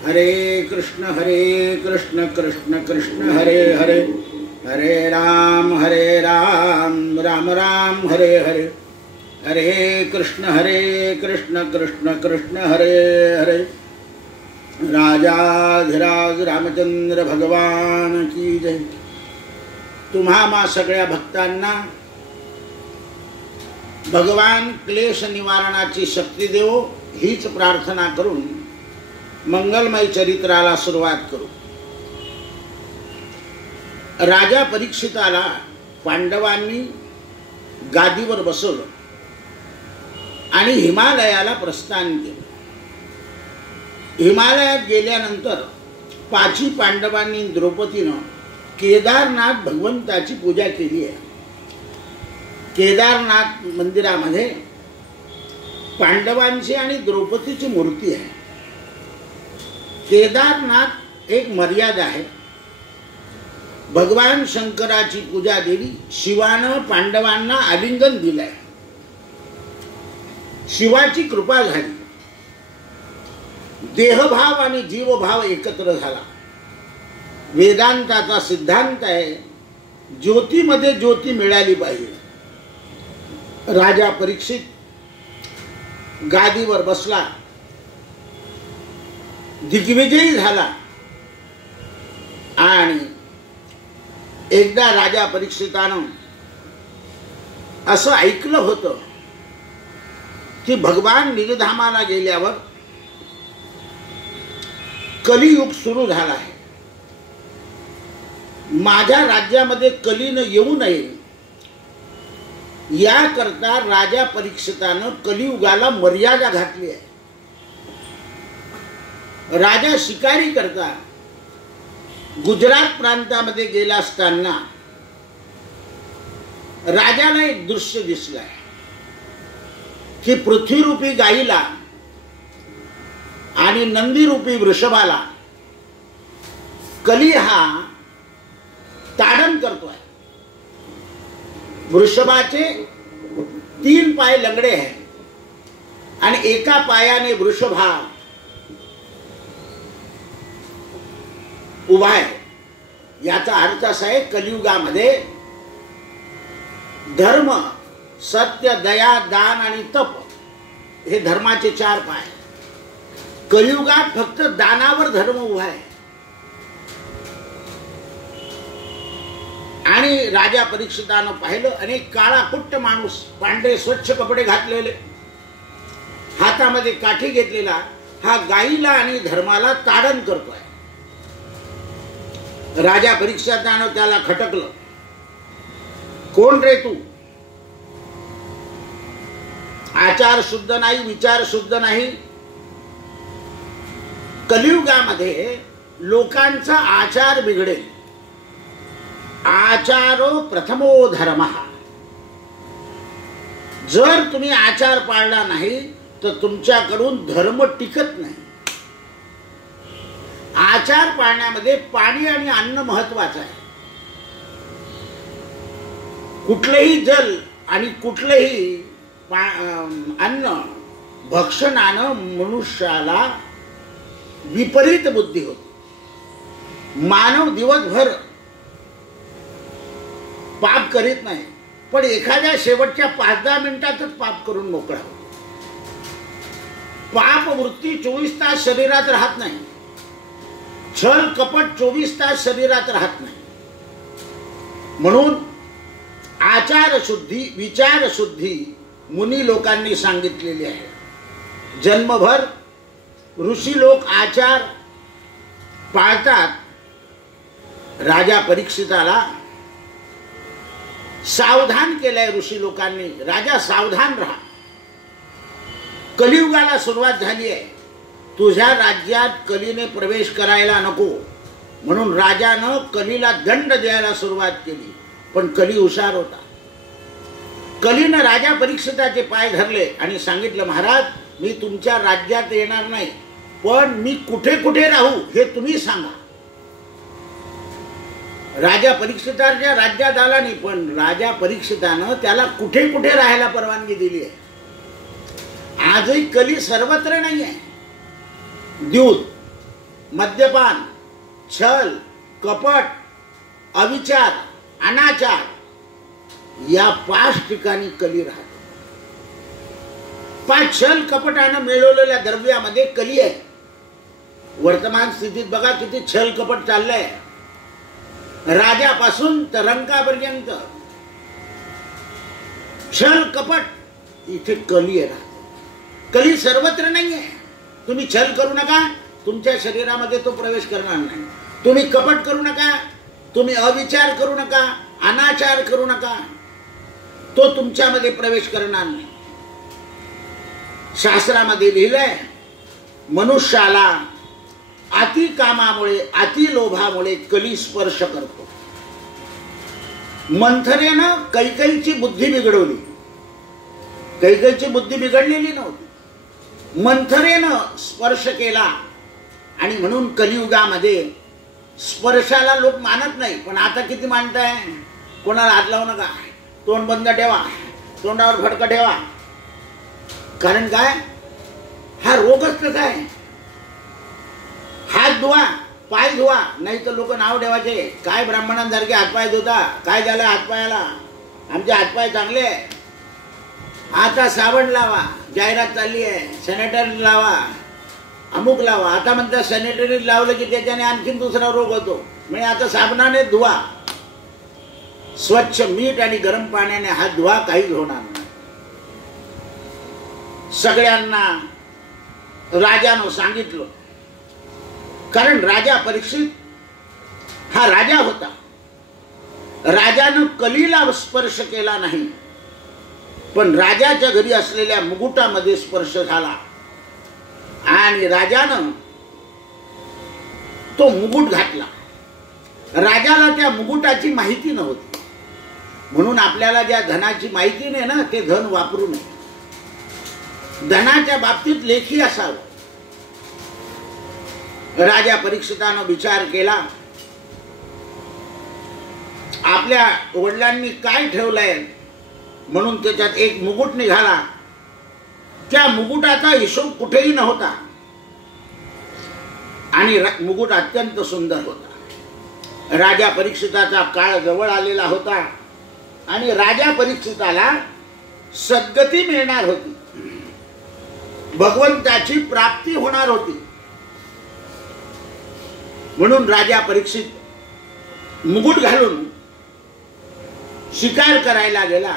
हरे कृष्ण कृष्ण कृष्ण हरे हरे, हरे राम राम राम हरे हरे, हरे कृष्ण कृष्ण कृष्ण हरे हरे। राजाधिराज रामचंद्र भगवान की जय। तुम्हा सगळ्या भक्तांना भगवान क्लेश निवारणाची शक्ती देवो हीच प्रार्थना करून मंगलमय चरित्राला सुरुवात करू। राजा परीक्षिताला पांडवांनी गादीवर बसवलं आणि हिमालयाला प्रस्थान केलं। हिमालयात गेल्यानंतर पाची पांडवांनी द्रौपदीनं केदारनाथ भगवंताची पूजा केली आहे। केदारनाथ मंदिरामध्ये पांडवांची आणि द्रौपदीची मूर्ती आहे। केदारनाथ एक मर्यादा आहे। भगवान शंकराची पूजा केली, शिवानं पांडवांना आलिंगन दिलंय, शिवाची कृपा झाली, देहभाव आणि जीवभाव एकत्र झाला। वेदांताचा सिद्धांत आहे ज्योतीमध्ये ज्योती मिळाली पाहिजे। राजा परीक्षित गादीवर बसला, दिग्विजयी झाला आणि एकदा राजा परीक्षितानं असं ऐकलं होतं की भगवान निजधामाला गेल्यावर कलियुग सुरू झाला आहे। माझ्या राज्यामध्ये कलीनं येऊ नये याकरता राजा परीक्षितानं कलियुगाला मर्यादा घातली आहे। राजा शिकारी करता गुजरात प्रांतामध्ये गेला असताना राजाला एक दृश्य दिसलंय की पृथ्वीरूपी गाईला आणि नंदीरूपी वृषभाला कली हा ताडण करतोय। वृषभाचे 3 पाय लंगडे आहेत आणि एका पायाने वृषभ हा उभा आहे। याचा अर्थ असा आहे कलियुगामध्ये धर्म, सत्य, दया, दान आणि तप हे धर्माचे 4 पाय। कलियुगात फक्त दानावर धर्म उभा आहे। आणि राजा परीक्षितानं पाहिलं अनेक काळा कुट्ट माणूस, पांढरे स्वच्छ कपडे घातलेले, हातामध्ये काठी घेतलेला, हा गाईला आणि धर्माला ताडण करतोय। राजा परीक्षितानं त्याला खटकलं, कोण रे तू? आचार शुद्ध नाही, विचार शुद्ध नाही। कलियुगामध्ये लोकांचा आचार बिघडेल। आचारो प्रथमो धर्मः। जर तुम्ही आचार पाळला नाही तर तुमच्याकडून धर्म टिकत नाही। आचार पाळण्यामध्ये पाणी आणि अन्न महत्वाचं आहे। कुठलेही जल आणि कुठलेही अन्न भक्षणानं मनुष्याला विपरीत बुद्धी होती। मानव दिवसभर पाप करीत नाही, पण एखाद्या शेवटच्या 5-10 मिनिटातच पाप करून मोकळा होतो। पाप वृत्ती 24 तास शरीरात राहत नाही। छल कपट 24 तास शरीरात राहत नाही। म्हणून आचार शुद्धी, विचार शुद्धी मुनी लोकांनी सांगितलेली आहे। जन्मभर ऋषी लोक आचार पाळतात। राजा परीक्षिताला सावधान केलंय ऋषी लोकांनी, राजा सावधान राहा, कलियुगाला सुरुवात झाली आहे। तुझ्या राज्यात कलीने प्रवेश करायला नको म्हणून राजानं कलीला दंड द्यायला सुरुवात केली। पण कली हुशार होता। कलीनं राजा परीक्षिताचे पाय धरले आणि सांगितलं, महाराज मी तुमच्या राज्यात येणार नाही, पण मी कुठे कुठे राहू हे तुम्ही सांगा। राजा परीक्षिताच्या राज्यात आला नाही, पण राजा परीक्षितानं त्याला कुठे कुठे राहायला परवानगी दिली आहे। आजही कली सर्वत्र नाही आहे। द्यूत, मद्यपान, छल, कपट, अविचार, अनाचार या 5 ठिकाणी कली राहतो. 5 छल कपटानं मिळवलेल्या द्रव्यामध्ये कली आहे. वर्तमान स्थितीत बघा किती छल कपट चाललंय. राजापासून तर रंकापर्यंत छल कपट इथे कली आहे. कली सर्वत्र नाही आहे. तुम्ही छल करू नका, तुमच्या शरीरामध्ये तो प्रवेश करणार नाही. तुम्ही कपट करू नका, तुम्ही अविचार करू नका, अनाचार करू नका, तो तुमच्यामध्ये प्रवेश करणार नाही. शास्त्रामध्ये लिहिलंय मनुष्याला अति कामामुळे अति लोभामुळे कली स्पर्श करतो. मंथरेनं कैकेयीची बुद्धी बिघडवली. कैकेयीची बुद्धी बिघडलेली नव्हती, मंथरेनं स्पर्श केला. आणि म्हणून कलियुगामध्ये स्पर्शाला लोक मानत नाही. पण आता किती मानताय? कोणाला हात लावू नका, तोंड बंद ठेवा, तोंडावर फडकं ठेवा. कारण काय? हा रोगच तसा आहे. हात धुवा, पाय धुवा, नाही तर लोक नाव ठेवायचे काय ब्राह्मणांसारखे हातपाय धुता, काय झालं हातपायाला, आमचे हातपाय चांगले आहे. आता साबण लावा, जाहिरात चालली आहे, सॅनिटरी लावा, अमुक लावा. आता म्हणतात सॅनिटरी लावलं की त्याच्याने आणखीन दुसरा रोग होतो. म्हणजे आता साबणाने धुवा, स्वच्छ मीठ आणि गरम पाण्याने हात धुवा, काहीच होणार नाही. सगळ्यांना राजानं सांगितलं. कारण राजा परीक्षित हा राजा होता. राजानं कलीला स्पर्श केला नाही, पण राजाच्या घरी असलेल्या मुकुटामध्ये स्पर्श झाला. आणि राजानं तो मुकुट घातला. राजाला त्या मुकुटाची माहिती नव्हती. म्हणून आपल्याला ज्या धनाची माहिती नाही ना, ते धन वापरू नये. धनाच्या बाबतीत लेखी असावं. राजा परीक्षितानं विचार केला, आपल्या वडिलांनी काय ठेवलंय, म्हणून त्याच्यात एक मुकुट निघाला. त्या मुकुटाचा हिशोब कुठेही नव्हता आणि मुकुट अत्यंत सुंदर होता. राजा परीक्षिताचा काळ जवळ आलेला होता आणि राजा परीक्षिताला सद्गती मिळणार होती, भगवंताची प्राप्ती होणार होती. म्हणून राजा परीक्षित मुकुट घालून शिकार करायला गेला.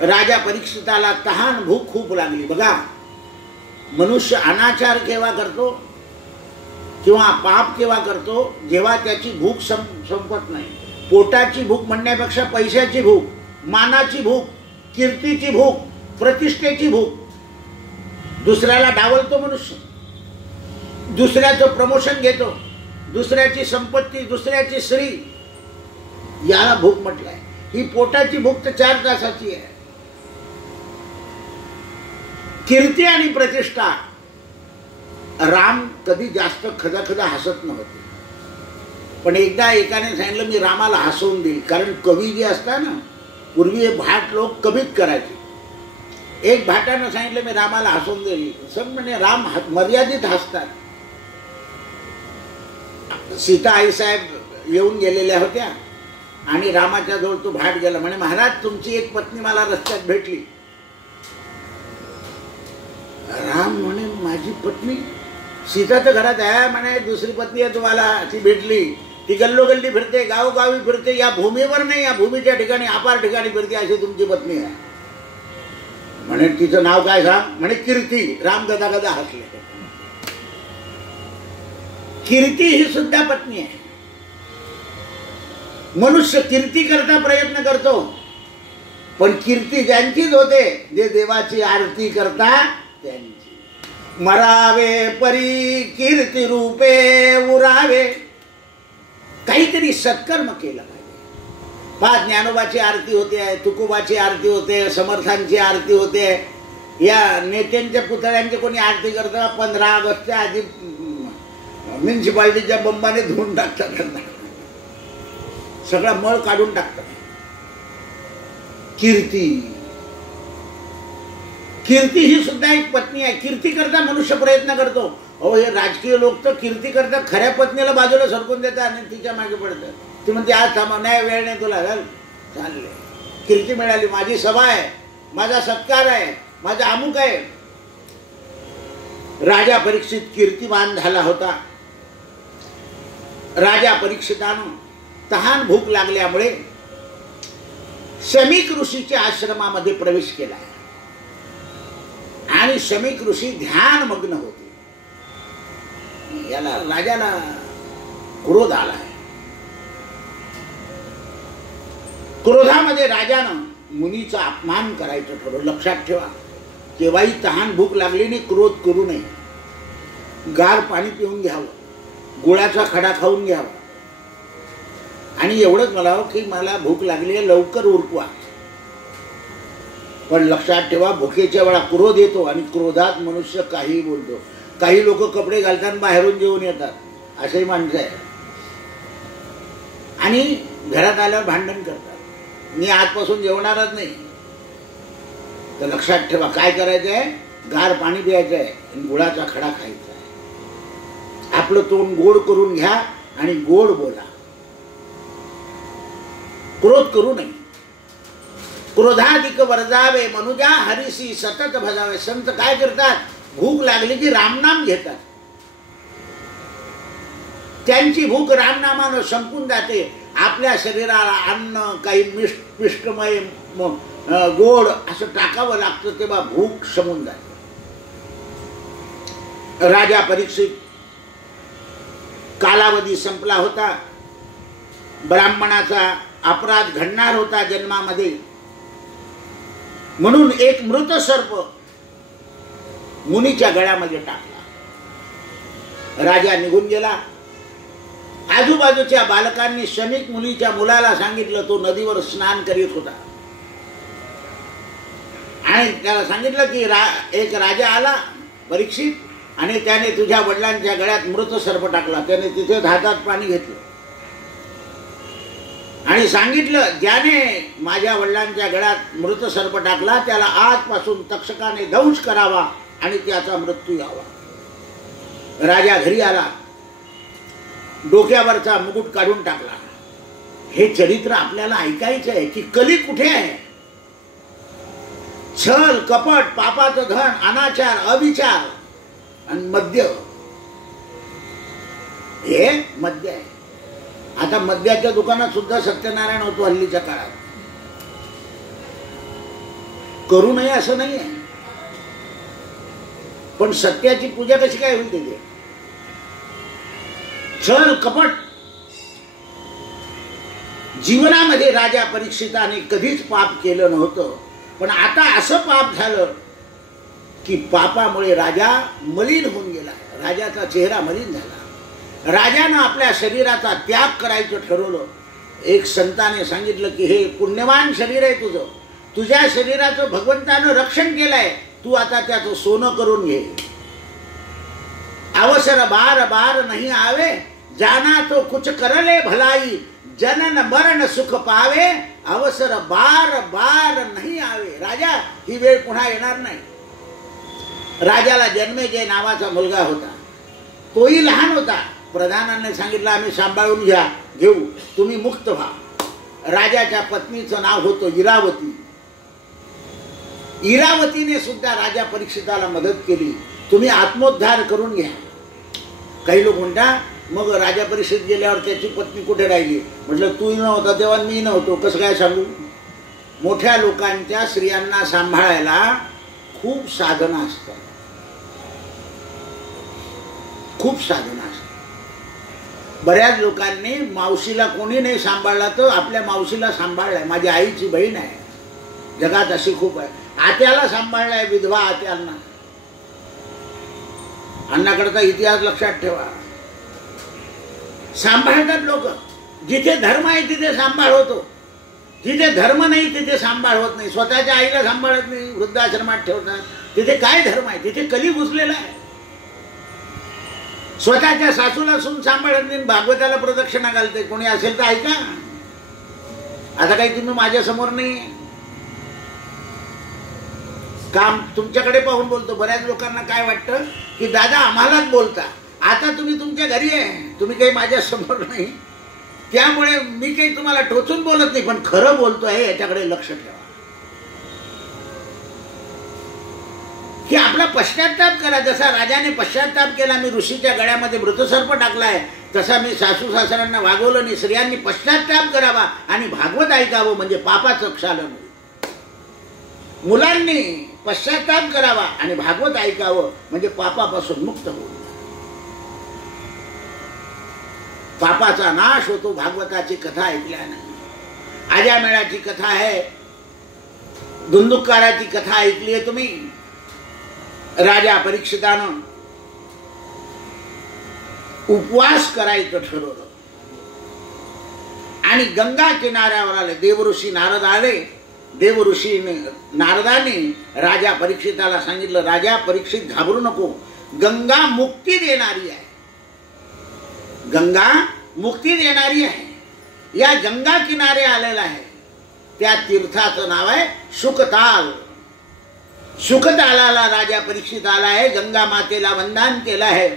राजा परीक्षिताला तहान भूक खूप लागली. बघा, मनुष्य अनाचार केव्हा करतो किंवा पाप केव्हा करतो? जेव्हा त्याची भूक संपत नाही. पोटाची भूक म्हणण्यापेक्षा पैशाची भूक, मानाची भूक, कीर्तीची भूक, प्रतिष्ठेची भूक. दुसऱ्याला डावलतो मनुष्य, दुसऱ्याचं प्रमोशन घेतो, दुसऱ्याची संपत्ती, दुसऱ्याची श्री, याला भूक म्हटलंय. ही पोटाची भूक तर 4 तासाची आहे. कीर्ती आणि प्रतिष्ठा. राम कधी जास्त खदाखदा हसत नव्हते, पण एकदा एकाने सांगितलं मी रामाला हसवून देईल. कारण कवी जे असतात ना, पूर्वी हे भाट लोक कवीत करायचे. एक भाटानं सांगितलं मी रामाला हसवून देईल. सब म्हणजे राम मर्यादित हसतात. सीता आईसाहेब येऊन गेलेल्या होत्या आणि रामाच्या जवळ तो भाट गेला. म्हणे महाराज तुमची एक पत्नी मला रस्त्यात भेटली. राम म्हणे माझी पत्नी? सीता तर घरात आहे म्हणे, दुसरी पत्नी आहे तुम्हाला, ती भेटली. ती गल्लोगल्ली फिरते, गावोगावी फिरते, या भूमीवर नाही या भूमीच्या ठिकाणी अपार ठिकाणी फिरते, अशी तुमची पत्नी आहे. म्हणे तिचं नाव काय सांग? म्हणे कीर्ती. राम गदा गदा हसले. कीर्ती ही सुद्धा पत्नी आहे. मनुष्य कीर्ती करता प्रयत्न करतो, पण कीर्ती ज्यांचीच होते जे देवाची आरती करता त्यांची. मरावे परी कीर्ती रूपे उरावे. काहीतरी सत्कर्म केलं पाहिजे. 5 ज्ञानोबाची आरती होते, तुकोबाची आरती होते, समर्थांची आरती होते. या नेत्यांच्या पुतळ्यांची कोणी आरती करतं? 15 ऑगस्टच्या आधी म्युन्सिपाल्टीच्या बंबाने धुवून टाकतात, सगळा मळ काढून टाकतात. कीर्ती, कीर्ती ही सुद्धा एक पत्नी आहे. कीर्ती करता मनुष्य प्रयत्न करतो, अहो हे राजकीय लोक तर कीर्ती करतात, खऱ्या पत्नीला बाजूला सरकून देतात आणि तिच्या मागे पडतात. ती म्हणते आज थांबा, नाही वेळ नाही तुला, घाल चालले. कीर्ती मिळाली, माझी सभा आहे, माझा सत्कार आहे, माझा अमुक आहे. राजा परीक्षित कीर्तिमान झाला होता. राजा परीक्षितानं तहान भूक लागल्यामुळे शमीक ऋषीच्या आश्रमामध्ये प्रवेश केला आणि शमीक ऋषी ध्यानमग्न होते. याला राजाला क्रोध आलाय. क्रोधामध्ये राजानं मुनीचा अपमान करायचं ठरवलं. लक्षात ठेवा, केव्हाही तहान भूक लागली नाही क्रोध करू नये. गार पाणी पिऊन घ्यावं, गुळाचा खडा खाऊन घ्यावा आणि एवढंच म्हणावं की मला भूक लागली आहे, लवकर उरकवा. पण लक्षात ठेवा, भुकेच्या वेळा क्रोध येतो आणि क्रोधात मनुष्य काही बोलतो. काही लोक कपडे घालताना बाहेरून जेवून येतात, असेही माणसं आहे. आणि घरात आल्यावर भांडण करतात, मी आजपासून जेवणारच नाही. तर लक्षात ठेवा, काय करायचं आहे, गार पाणी प्यायचं आहे आणि गुळाचा खडा खायचा आहे. आपलं तोंड गोड करून घ्या आणि गोड बोला. क्रोध करू नये. क्रोधाधिक वर्जावे मनुजा हरिसी सतत भजावे. संत काय करतात, भूक लागली की रामनाम घेतात. त्यांची भूक रामनामानं संपून जाते. आपल्या शरीराला अन्न काही पिष्टमय गोड असं टाकावं लागतं, तेव्हा भूक शमून जाते. राजा परीक्षित कालावधी संपला होता. ब्राह्मणाचा अपराध घडणार होता जन्मामध्ये. म्हणून एक मृत सर्प मुनीच्या गळ्यामध्ये टाकला. राजा निघून गेला. आजूबाजूच्या बालकांनी शमीक मुनीच्या मुलाला सांगितलं, तो नदीवर स्नान करीत होता आणि त्याला सांगितलं की एक राजा आला परीक्षित आणि त्याने तुझ्या वडिलांच्या गळ्यात मृत सर्प टाकला. त्याने तिथे हातात पाणी घेतलं आणि सांगितलं, ज्याने माझ्या वडिलांच्या गळ्यात मृत सर्प टाकला त्याला आजपासून तक्षकाने दंश करावा आणि त्याचा मृत्यू यावा. राजा घरी आला, डोक्यावरचा मुकुट काढून टाकला. हे चरित्र आपल्याला ऐकायचं आहे की कली कुठे आहे. छल, कपट, पापाचं धन, अनाचार, अविचार आणि मद्य, हे मद्य आहे. आता मद्याच्या दुकानात सुद्धा सत्यनारायण होतो हल्लीच्या काळात. करू नये असं नाही आहे, पण सत्याची पूजा कशी काय होईल तिथे. छल, कपट. जीवनामध्ये राजा परीक्षिताने कधीच पाप केलं नव्हतं, पण आता असं पाप झालं की पापामुळे राजा मलिन होऊन गेला. राजाचा चेहरा मलिन झाला. राजानं आपल्या शरीराचा त्याग करायचं ठरवलं. एक संताने सांगितलं की हे पुण्यवान शरीर आहे तुझं, तुझ्या शरीराचं भगवंतानं रक्षण केलंय, तू आता त्याचं सोनं करून घे. अवसर बार बार नहीं आवे, जाना तो कुछ करले भलाई, जनन मरण सुख पावे, अवसर बार बार नहीं आवे. राजा, ही वेळ पुन्हा येणार नाही. राजाला जन्मेजय नावाचा मुलगा होता, तोही लहान होता. प्रधानाने सांगितलं आम्ही सांभाळून घेऊ, तुम्ही मुक्त व्हा. राजाच्या पत्नीचं नाव होतं इरावती. इरावतीने सुद्धा राजा परीक्षिताला मदत केली, तुम्ही आत्मोद्धार करून घ्या. काही लोक म्हणतात मग राजा परीक्षित गेल्यावर त्याची पत्नी कुठे राहिली. म्हटलं तू नव्हता तेव्हा मी नव्हतो, कसं काय सांगू. मोठ्या लोकांच्या स्त्रियांना सांभाळायला खूप साधना असतात, खूप साधना असतात. बऱ्याच लोकांनी मावशीला कोणी नाही सांभाळला तर आपल्या मावशीला सांभाळलाय. माझी आईची बहीण आहे, जगात अशी खूप आहे. आत्याला सांभाळलाय, विधवा आत्यांना. अन्नाकडचा इतिहास लक्षात ठेवा. सांभाळतात लोक. जिथे धर्म आहे तिथे सांभाळ होतो, जिथे धर्म नाही तिथे सांभाळ होत नाही. स्वतःच्या आईला सांभाळत नाही, वृद्धाश्रमात ठेवतात. तिथे काय धर्म आहे, तिथे कली घुसलेला आहे. स्वतःच्या सासूला सून सांभाळत नाही, भागवताला प्रदक्षिणा घालते. कोणी असेल तर ऐका. आता काही तुम्ही माझ्या समोर नाही. काम तुमच्याकडे पाहून बोलतो. बऱ्याच लोकांना काय वाटतं की दादा आम्हालाच बोलता, आता तुम्ही तुमच्या घरी आहे, तुम्ही काही माझ्या समोर नाही, त्यामुळे मी काही तुम्हाला टोचून बोलत नाही, पण खरं बोलतो आहे याच्याकडे लक्ष ठेवा. की आपला पश्चाताप करा. जसा राजाने पश्चाताप केला, मी ऋषीच्या गळ्यामध्ये मृतसर्प टाकलाय, तसा मी सासू सासऱ्यांना वागवलं नाही. स्त्रियांनी पश्चाताप करावा आणि भागवत ऐकावं, म्हणजे पापाचं क्षालन होईल. मुलांनी पश्चाताप करावा आणि भागवत ऐकावं, म्हणजे पापापासून मुक्त होईल. पापाचा नाश होतो भागवताची कथा ऐकल्याने. आजामेळाची कथा आहे, धुंदुकाराची कथा ऐकली आहे तुम्ही. राजा परीक्षितानं उपवास करायचं ठरवलं आणि गंगा किनाऱ्यावर आले. देवऋषी नारद आले. देवऋषी नारदाने राजा परीक्षिताला सांगितलं, राजा परीक्षित घाबरू नको, गंगा मुक्ती देणारी आहे, गंगा मुक्ती देणारी आहे. या गंगा किनारे आलेला आहे, त्या तीर्थाचं नाव आहे शुकताल. शुकतालाला राजा परीक्षित आला आहे, गंगा मातेला वंदन केलं आहे,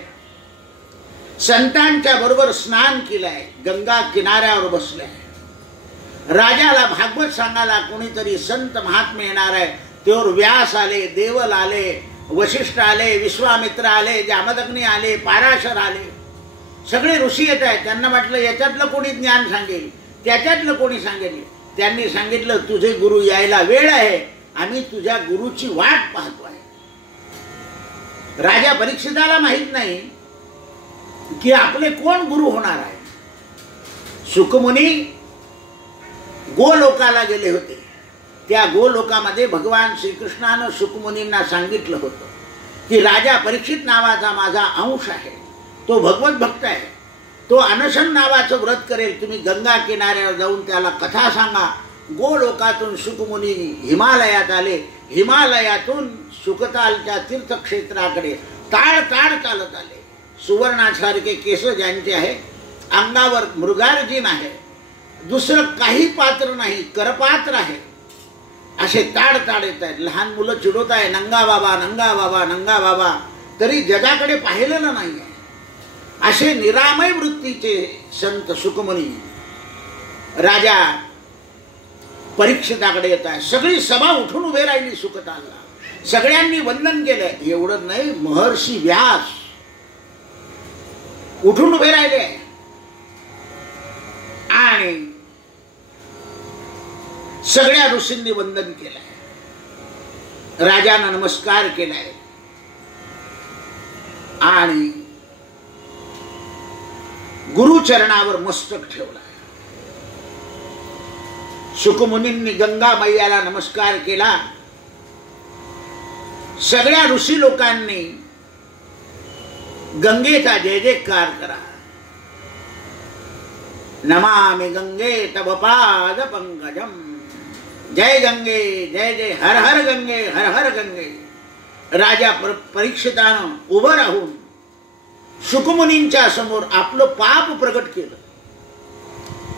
संतांच्या बरोबर स्नान केलं आहे, गंगा किनाऱ्यावर बसले आहे. राजाला भागवत सांगायला कोणीतरी संत महात्मे येणार आहे. तेव्हा व्यास आले, देवल आले, वशिष्ठ आले, विश्वामित्र आले, जामदग्नी आले, पाराशर आले, सगळे ऋषी येत आहेत. त्यांना म्हटलं याच्यातलं कोणी ज्ञान सांगेल, त्याच्यातलं कोणी सांगेल. त्यांनी सांगितलं तुझे गुरु यायला वेळ आहे, आम्ही तुझ्या गुरुची वाट पाहतो आहे. राजा परीक्षिताला माहित नाही की आपले कोण गुरु होणार आहे. शुकमुनी गोलोकाला गेले होते. त्या गोलोकामध्ये भगवान श्रीकृष्णानं शुकमुनींना सांगितलं होतं की राजा परीक्षित नावाचा माझा अंश आहे, तो भगवत भक्त आहे, तो अनशन नावाचं व्रत करेल. तुम्ही गंगा किनाऱ्यावर जाऊन त्याला कथा सांगा. गोलोकातून शुकमुनी हिमालयात आले. हिमालयातून शुकतालच्या तीर्थक्षेत्राकडे ताड ताड चालत आले. सुवर्णासारखे केस ज्यांचे आहे, अंगावर मृगार्जिन आहे, दुसरं काही पात्र नाही, करपात्र आहे, असे ताड ताड येत आहेत. लहान मुलं चिडवत आहे, नंगा बाबा नंगा बाबा नंगा बाबा, तरी जगाकडे पाहिलेलं नाही आहे. असे निरामय वृत्तीचे संत शुकमुनी राजा परीक्षिताकडे येत आहे. सगळी सभा उठून उभे राहिली. शुकतालला सगळ्यांनी वंदन केलं. एवढं नाही, महर्षी व्यास उठून उभे राहिले आणि सगळ्या ऋषींनी वंदन केलंय. राजांना नमस्कार केलाय आणि गुरुचरणावर मस्तक ठेवलाय. शुकमुनींनी गंगा मैयाला नमस्कार केला. सगळ्या ऋषी लोकांनी गंगेचा जय जयकार करा. नमामि गंगे तव पाद पंकजम, जय गंगे जय जय, हर हर गंगे हर हर गंगे. राजा परीक्षितानं उभं राहून शुकमुनींच्या समोर आपलं पाप प्रगट केलं.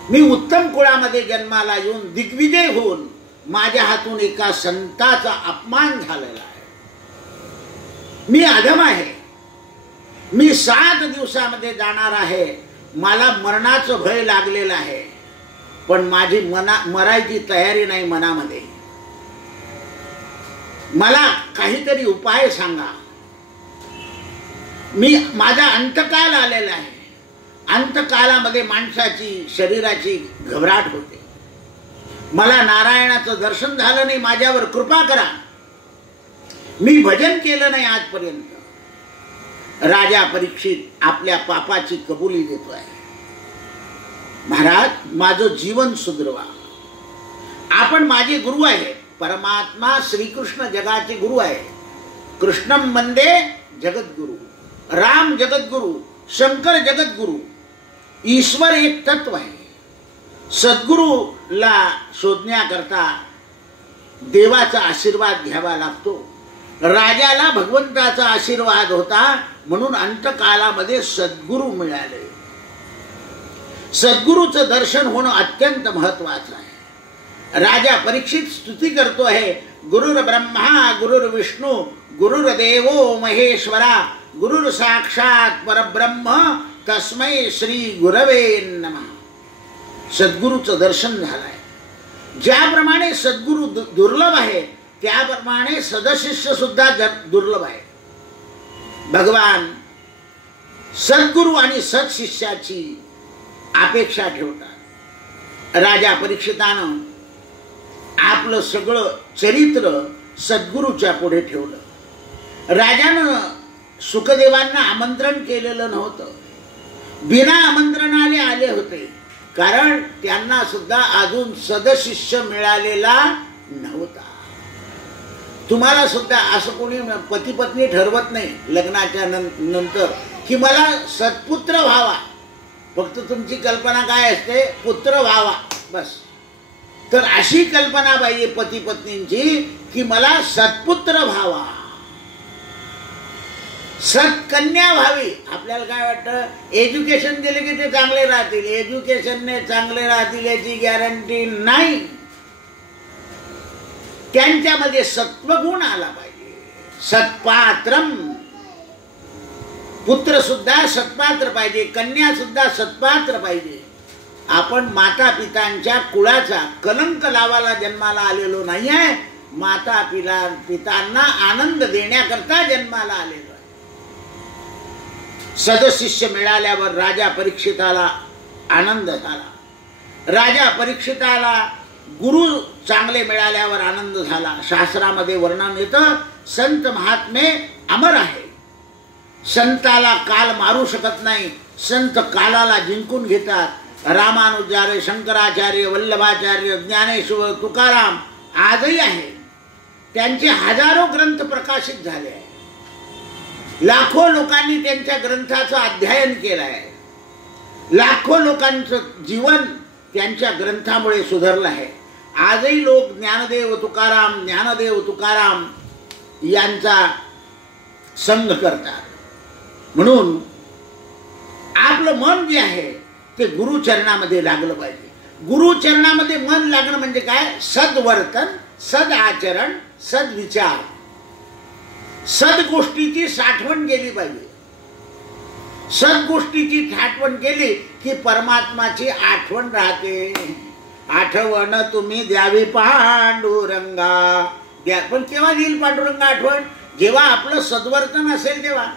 मी उत्तम कुळामध्ये जन्माला येऊन दिग्विजय होऊन माझ्या हातून एका संताचा अपमान झालेला आहे. मी अधम आहे, मी 7 दिवसामध्ये जाणार आहे, मला मरणाचं भय लागलेलं आहे, पण माझी मरायची तयारी नाही मनामध्ये. मला काहीतरी उपाय सांगा. माझा अंतकाल आलेला आहे. अंतकालामध्ये माणसाची शरीराची घबराट होते. मला नारायणाचं दर्शन झालं नाही, माझ्यावर कृपा करा. मी भजन केलं नाही आजपर्यंत. राजा परीक्षित आपल्या पापाची कबुली देतोय. महाराज, माझं जीवन सुधरवा. आपण माझे गुरु आहे. परमात्मा श्रीकृष्ण जगाचे गुरु आहे. कृष्णम वंदे जगद्गुरु. राम जगद्गुरु, शंकर जगद्गुरु. ईश्वर एक तत्व आहे. सद्गुरूला शोधण्याकरता देवाचा आशीर्वाद घ्यावा लागतो. राजाला भगवंताचा आशीर्वाद होता, म्हणून अंतकालामध्ये सद्गुरू मिळाले. सद्गुरूचं दर्शन होणं अत्यंत महत्वाचं आहे. राजा परीक्षित स्तुती करतो आहे, गुरुर ब्रह्मा गुरुर्विष्णू गुरुर्देवो महेश्वरा गुरुर साक्षात परब्रह्म तस्मै श्री गुरवे नमः. सद्गुरूचं दर्शन झालंय. ज्याप्रमाणे सद्गुरू दुर्लभ आहे त्याप्रमाणे सदशिष्य सुद्धा दुर्लभ आहे. भगवान सद्गुरू आणि सत्शिष्याची अपेक्षा ठेवतात. राजा परीक्षितानं आपलं सगळं चरित्र सद्गुरूच्या पुढे ठेवलं. राजानं सुखदेवांना आमंत्रण केलेलं नव्हतं, बिना आमंत्रणाने आले होते, कारण त्यांना सुद्धा अजून सदशिष्य मिळालेला नव्हता. तुम्हाला सुद्धा असं कोणी पती पत्नी ठरवत नाही लग्नाच्या नंतर की मला सत्पुत्र व्हावा. फक्त तुमची कल्पना काय असते, पुत्र व्हावा बस. तर अशी कल्पना पाहिजे पती पत्नींची की मला सत्पुत्र व्हावा, सत्कन्या व्हावी. आपल्याला काय वाटतं, एज्युकेशन दिले की ते चांगले राहतील, एज्युकेशनने चांगले राहतील याची गॅरंटी नाही. त्यांच्यामध्ये सत्वगुण आला पाहिजे. सत्पात्रम, पुत्र सुद्धा सत्पात्र पाहिजे, कन्या सुद्धा सत्पात्र पाहिजे. आपण माता पितांच्या कुळाचा कलंक लावायला जन्माला आलेलो नाही आहे, माता पितांना आनंद देण्याकरता जन्माला आलेलो आहे. सदशिष्य मिळाल्यावर राजा परीक्षिताला आनंद झाला. राजा परीक्षिताला गुरु चांगले मिळाल्यावर आनंद झाला. शास्त्रामध्ये वर्णन येतं, संत महात्मे अमर आहे. संताला काल मारू शकत नाही, संत कालाला जिंकून घेतात. रामानुजाचार्य, शंकराचार्य, वल्लभाचार्य, ज्ञानेश्वर, तुकाराम आजही आहे. त्यांचे हजारो ग्रंथ प्रकाशित झाले आहे. लाखो लोकांनी त्यांच्या ग्रंथाचं अध्ययन केलं आहे. लाखो लोकांचं जीवन त्यांच्या ग्रंथामुळे सुधारलं आहे. आजही लोक ज्ञानदेव तुकाराम, ज्ञानदेव तुकाराम यांचा संघ करतात. म्हणून आपलं मन जे आहे ते गुरुचरणामध्ये लागलं पाहिजे. गुरुचरणामध्ये मन लागणं म्हणजे काय, सद्वर्तन, सदाचरण, सद्विचार, सद्गोष्टीची साठवण केली पाहिजे. सद्गोष्टीची साठवण केली की परमात्माची आठवण राहते. आठवण तुम्ही द्यावी पांडुरंगा. पण केव्हा देईल पांडुरंगा आठवण, जेव्हा आपलं सद्वर्तन असेल तेव्हा.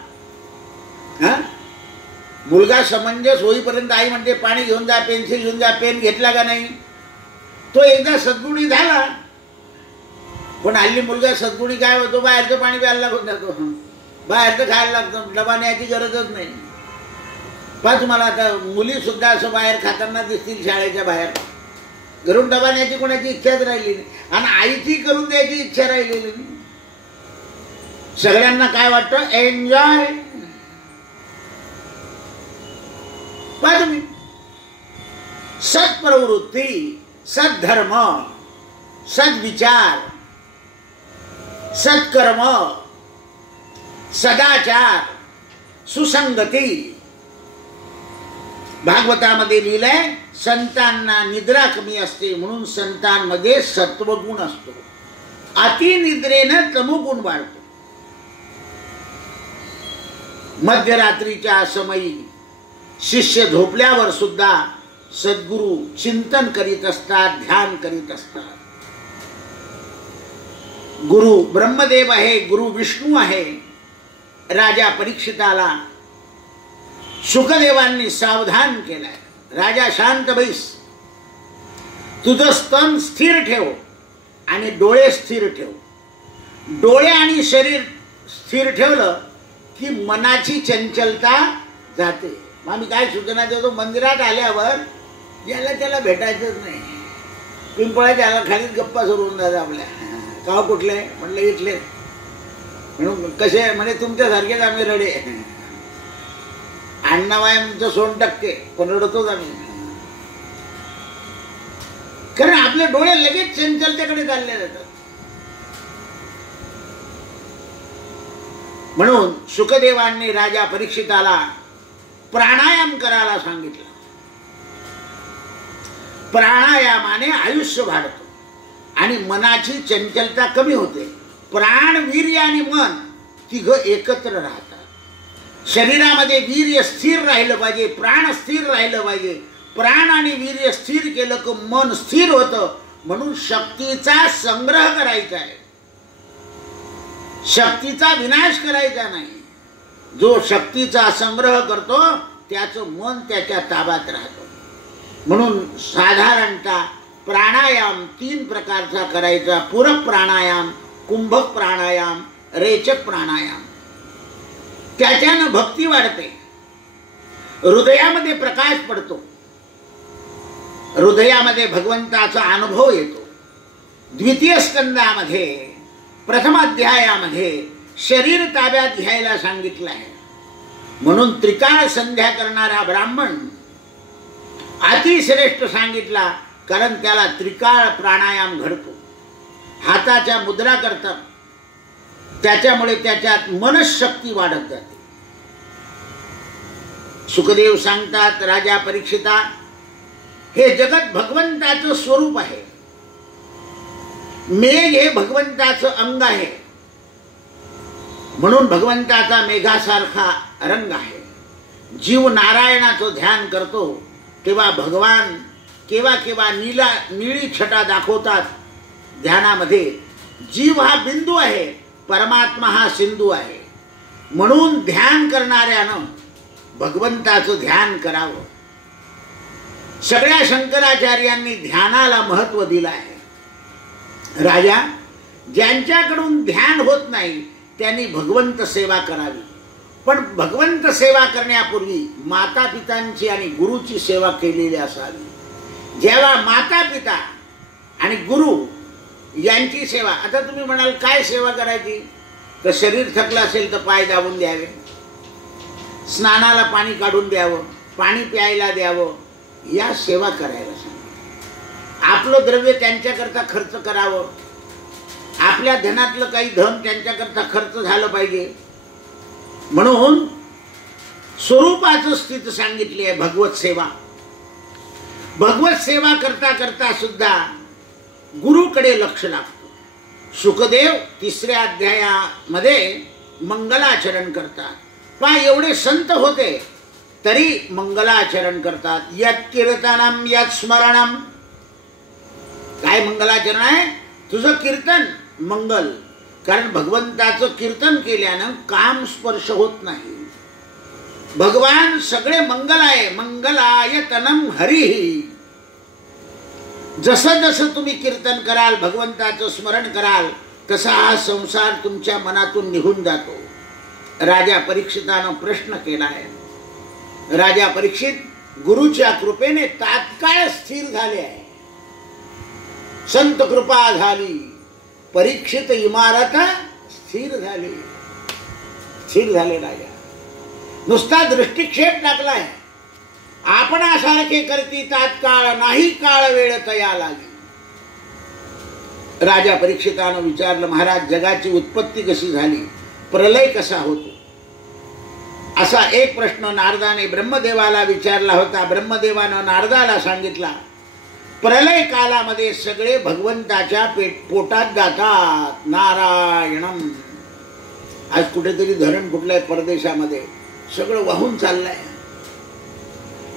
मुलगा समंजस होईपर्यंत आई म्हणते पाणी घेऊन जा, पेन्सिल घेऊन जा, पेन घेतला का नाही, तो एकदा सद्गुणी झाला. पण हल्ली मुलगा सद्गुणी काय होतो, बाहेरचं पाणी प्यायला लागून जातो, बाहेरचं खायला लागतं, डबा न्यायची गरजच नाही. पहा तुम्हाला आता मुली सुद्धा असं बाहेर खाताना दिसतील शाळेच्या बाहेर. घरून डबा न्यायची कोणाची इच्छाच राहिली नाही आणि आईची करून द्यायची इच्छा राहिलेली नाही. सगळ्यांना काय वाटतं, एन्जॉय. पहा तुम्ही, सत्प्रवृत्ती, सद्धर्म, सद्विचार, सत्कर्म, सदाचार, सुसंगती. भागवतामध्ये लिहिलंय, संतांना निद्रा कमी असते म्हणून संतांमध्ये सत्वगुण असतो. अतिनिद्रेनं तमोगुण वाढतो. मध्यरात्रीच्या समयी शिष्य झोपल्यावर सुद्धा सद्गुरू चिंतन करीत असतात, ध्यान करीत असतात. गुरु ब्रह्मदेव आहे, गुरु विष्णू आहे. राजा परीक्षिताला सुखदेवांनी सावधान केलाय, राजा शांत बैस, तुझं स्तन स्थिर ठेव आणि डोळे स्थिर ठेव. डोळे आणि शरीर स्थिर ठेवलं की मनाची चंचलता जाते. मग आम्ही काय सूचना देतो, मंदिरात आल्यावर याला त्याला भेटायचंच नाही. पिंपळा त्याला खालीच गप्पा सुरू होऊन जातात आपल्या. गाव कुठले, म्हणलं इथले. म्हणून कसे म्हणे तुमच्यासारखेच आम्ही रडे. अण्णाबाईंचं 100% पण रडतोच आम्ही. कारण आपले डोळे लगेच चंचलतेकडे चालले जातात. म्हणून सुखदेवांनी राजा परीक्षिताला प्राणायाम करायला सांगितलं. प्राणायामाने आयुष्य वाढतं. आणि मनाची चंचलता कमी होते. प्राण, वीर्य आणि मन तिघ एकत्र राहतात. शरीरामध्ये वीर्य स्थिर राहिलं पाहिजे, प्राण स्थिर राहिलं पाहिजे. प्राण आणि वीर्य स्थिर केलं की मन स्थिर होतं. म्हणून शक्तीचा संग्रह करायचा आहे, शक्तीचा विनाश करायचा नाही. जो शक्तीचा संग्रह करतो त्याचं मन त्याच्या ताब्यात राहतं. म्हणून साधारणतः प्राणायाम 3 प्रकारचा करायचा. पूरक प्राणायाम, कुंभक प्राणायाम, रेचक प्राणायाम. त्याच्यानं भक्ती वाढते, हृदयामध्ये प्रकाश पडतो, हृदयामध्ये भगवंताचा अनुभव येतो. द्वितीय स्कंदामध्ये प्रथम अध्यायामध्ये शरीर ताब्यात घ्यायला सांगितलं आहे. म्हणून त्रिकाळ संध्या करणारा ब्राह्मण अतिश्रेष्ठ सांगितला, कारण त्याला त्रिकाळ प्राणायाम घडतो. हाताच्या मुद्रा करतात, त्याच्यामुळे त्याच्यात मनशक्ती वाढत जाते. सुखदेव सांगतात, राजा परीक्षिता, हे जगत भगवंताचं स्वरूप आहे. मेघ हे भगवंताचं अंग आहे. म्हणून भगवंताचा मेघासारखा रंग आहे. जीव नारायणाचं ध्यान करतो तेव्हा भगवान केव्हा केव्हा निळी छटा दाखवतात ध्यानामध्ये. जीव हा बिंदू आहे, परमात्मा हा सिंधू आहे. म्हणून ध्यान करणाऱ्यानं भगवंताचं ध्यान करावं. सगळ्या शंकराचार्यांनी ध्यानाला महत्व दिलं आहे. राजा, ज्यांच्याकडून ध्यान होत नाही त्यांनी भगवंत सेवा करावी. पण भगवंत सेवा करण्यापूर्वी माता पितांची आणि गुरुची सेवा केलेली असावी. जेव्हा माता पिता आणि गुरु यांची सेवा, आता तुम्ही म्हणाल काय सेवा करायची, तर शरीर थकलं असेल तर पाय दाबून द्यावे, स्नानाला पाणी काढून द्यावं, पाणी प्यायला द्यावं, या सेवा करायला सांगितलं. आपलं द्रव्य त्यांच्याकरता खर्च करावं, आपल्या धनातलं काही धन त्यांच्याकरता खर्च झालं पाहिजे. म्हणून स्वरूपाचं स्थिती सांगितली आहे भगवत सेवा. भगवत सेवा करता करता सुद्धा गुरुकडे लक्ष लागतं. सुखदेव 3ऱ्या अध्यायामध्ये मंगलाचरण करतात. पहा, एवढे संत होते तरी मंगलाचरण करतात. यत् कीर्तनम यत् स्मरणम. काय मंगलाचरण आहे? तुझं कीर्तन मंगल. कारण भगवंताचं कीर्तन केल्यानं काम स्पर्श होत नाही. भगवान सगळे मंगल आहे. मंगलायतनम हरिही. जसं जसं तुम्ही कीर्तन कराल, भगवंताचं स्मरण कराल, तसा हा संसार तुमच्या मनातून निघून जातो. राजा परीक्षितानं प्रश्न केला आहे. राजा परीक्षित गुरुच्या कृपेने तात्काळ स्थिर झाले आहे. संत कृपा झाली, परीक्षित इमारत स्थिर झाली. स्थिर झाले राजा. नुसता दृष्टिक्षेप टाकलाय. आपणासारखे करती तात्काळ, नाही काळ वेळ तया लागी. राजा परीक्षितानं विचारलं, महाराज, जगाची उत्पत्ती कशी झाली, प्रलय कसा होतो? असा एक प्रश्न नारदाने ब्रह्मदेवाला विचारला होता. ब्रह्मदेवानं नारदाला सांगितला, प्रलय कालामध्ये सगळे भगवंताच्या पोटात जातात. नारायणम. आज कुठेतरी धरण कुठल्याही परदेशामध्ये सगळं वाहून चाललंय.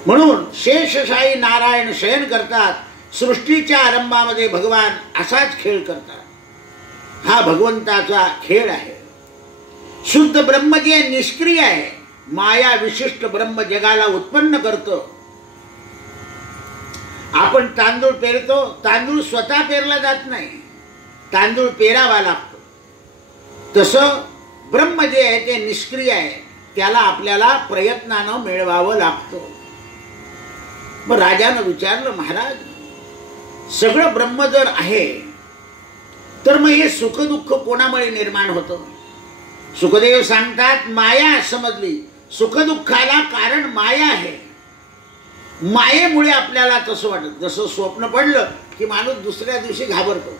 म्हणून शेषशाही नारायण शयन करतात. सृष्टीच्या आरंभामध्ये भगवान असाच खेळ करतात. हा भगवंताचा खेळ आहे. शुद्ध ब्रह्म जे निष्क्रिय आहे, माया विशिष्ट ब्रह्म जगाला उत्पन्न करतं. आपण तांदूळ पेरतो, तांदूळ स्वतः पेरला जात नाही, तांदूळ पेरावा लागतो. तसं ब्रह्म जे आहे ते निष्क्रिय आहे, त्याला आपल्याला प्रयत्नानं मिळवावं लागतं. मग राजानं विचारलं, महाराज, सगळं ब्रह्म जर आहे तर मग हे सुखदुःख कोणामुळे निर्माण होतं? सुखदेव सांगतात, माया समजली. सुखदुःखाला कारण माया आहे. मायेमुळे आपल्याला तसं वाटत. जसं स्वप्न पडलं की माणूस दुसऱ्या दिवशी घाबरतो,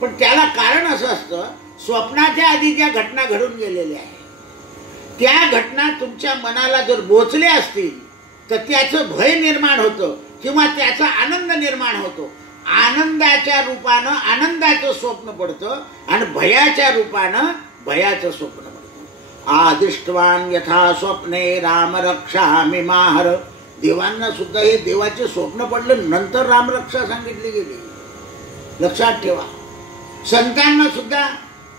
पण त्याला कारण असं असतं, स्वप्नाच्या आधी ज्या घटना घडून गेलेल्या आहेत त्या घटना तुमच्या मनाला जर बोचल्या असतील तर त्याचं भय निर्माण होतं किंवा त्याचा आनंद निर्माण होतो. आनंदाच्या रूपानं आनंदाचं स्वप्न पडतं आणि भयाच्या रूपानं भयाचं स्वप्न पडतं. आदिष्टवान यथा स्वप्ने रामरक्षा मिमाहर. देवांना सुद्धा हे देवाचे स्वप्न पडलं, नंतर रामरक्षा सांगितली गेली. लक्षात ठेवा. संतांना सुद्धा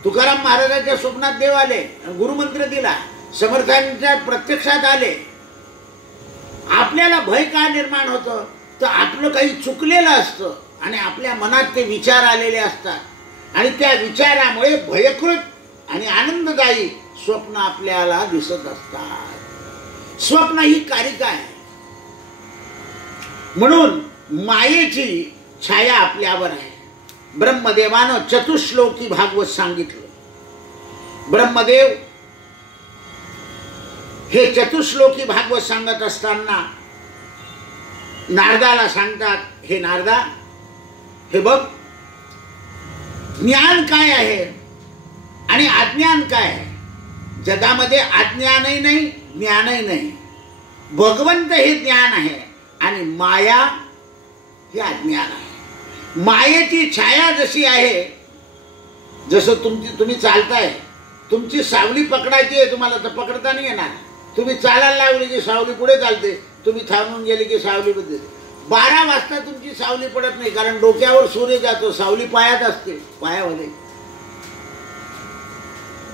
तुकाराम महाराजांच्या स्वप्नात देव आले, गुरुमंत्र दिला, समर्थांच्या प्रत्यक्षात आले. आपल्याला भय का निर्माण होतं? तर आपलं काही चुकलेलं असतं आणि आपल्या मनात ते विचार आलेले असतात आणि त्या विचारामुळे भयकृत आणि आनंददायी स्वप्न आपल्याला दिसत असतात. स्वप्न ही कारिका आहे. म्हणून मायेची छाया आपल्यावर आहे. ब्रह्मदेवानं चतुश्लोकी भागवत सांगितलं. ब्रह्मदेव हे चतुश्लोकी भागवत सांगत असताना नारदाला सांगतात, हे नारदा, हे बघ, ज्ञान काय आहे आणि अज्ञान काय आहे. जगामध्ये अज्ञानही नाही, ज्ञानही नाही. भगवंत हे ज्ञान आहे आणि माया हे अज्ञान आहे. मायेची छाया जशी आहे, जसं तुम्ही चालताय, तुमची सावली पकडायची आहे, तुम्हाला तर पकडता नाही येणार. तुम्ही चालायला लागले की सावली पुढे चालते, तुम्ही थांबून गेले की सावली बदलते. 12 वाजता तुमची सावली पडत नाही, कारण डोक्यावर सूर्य जातो, सावली पायात असते, पायामध्ये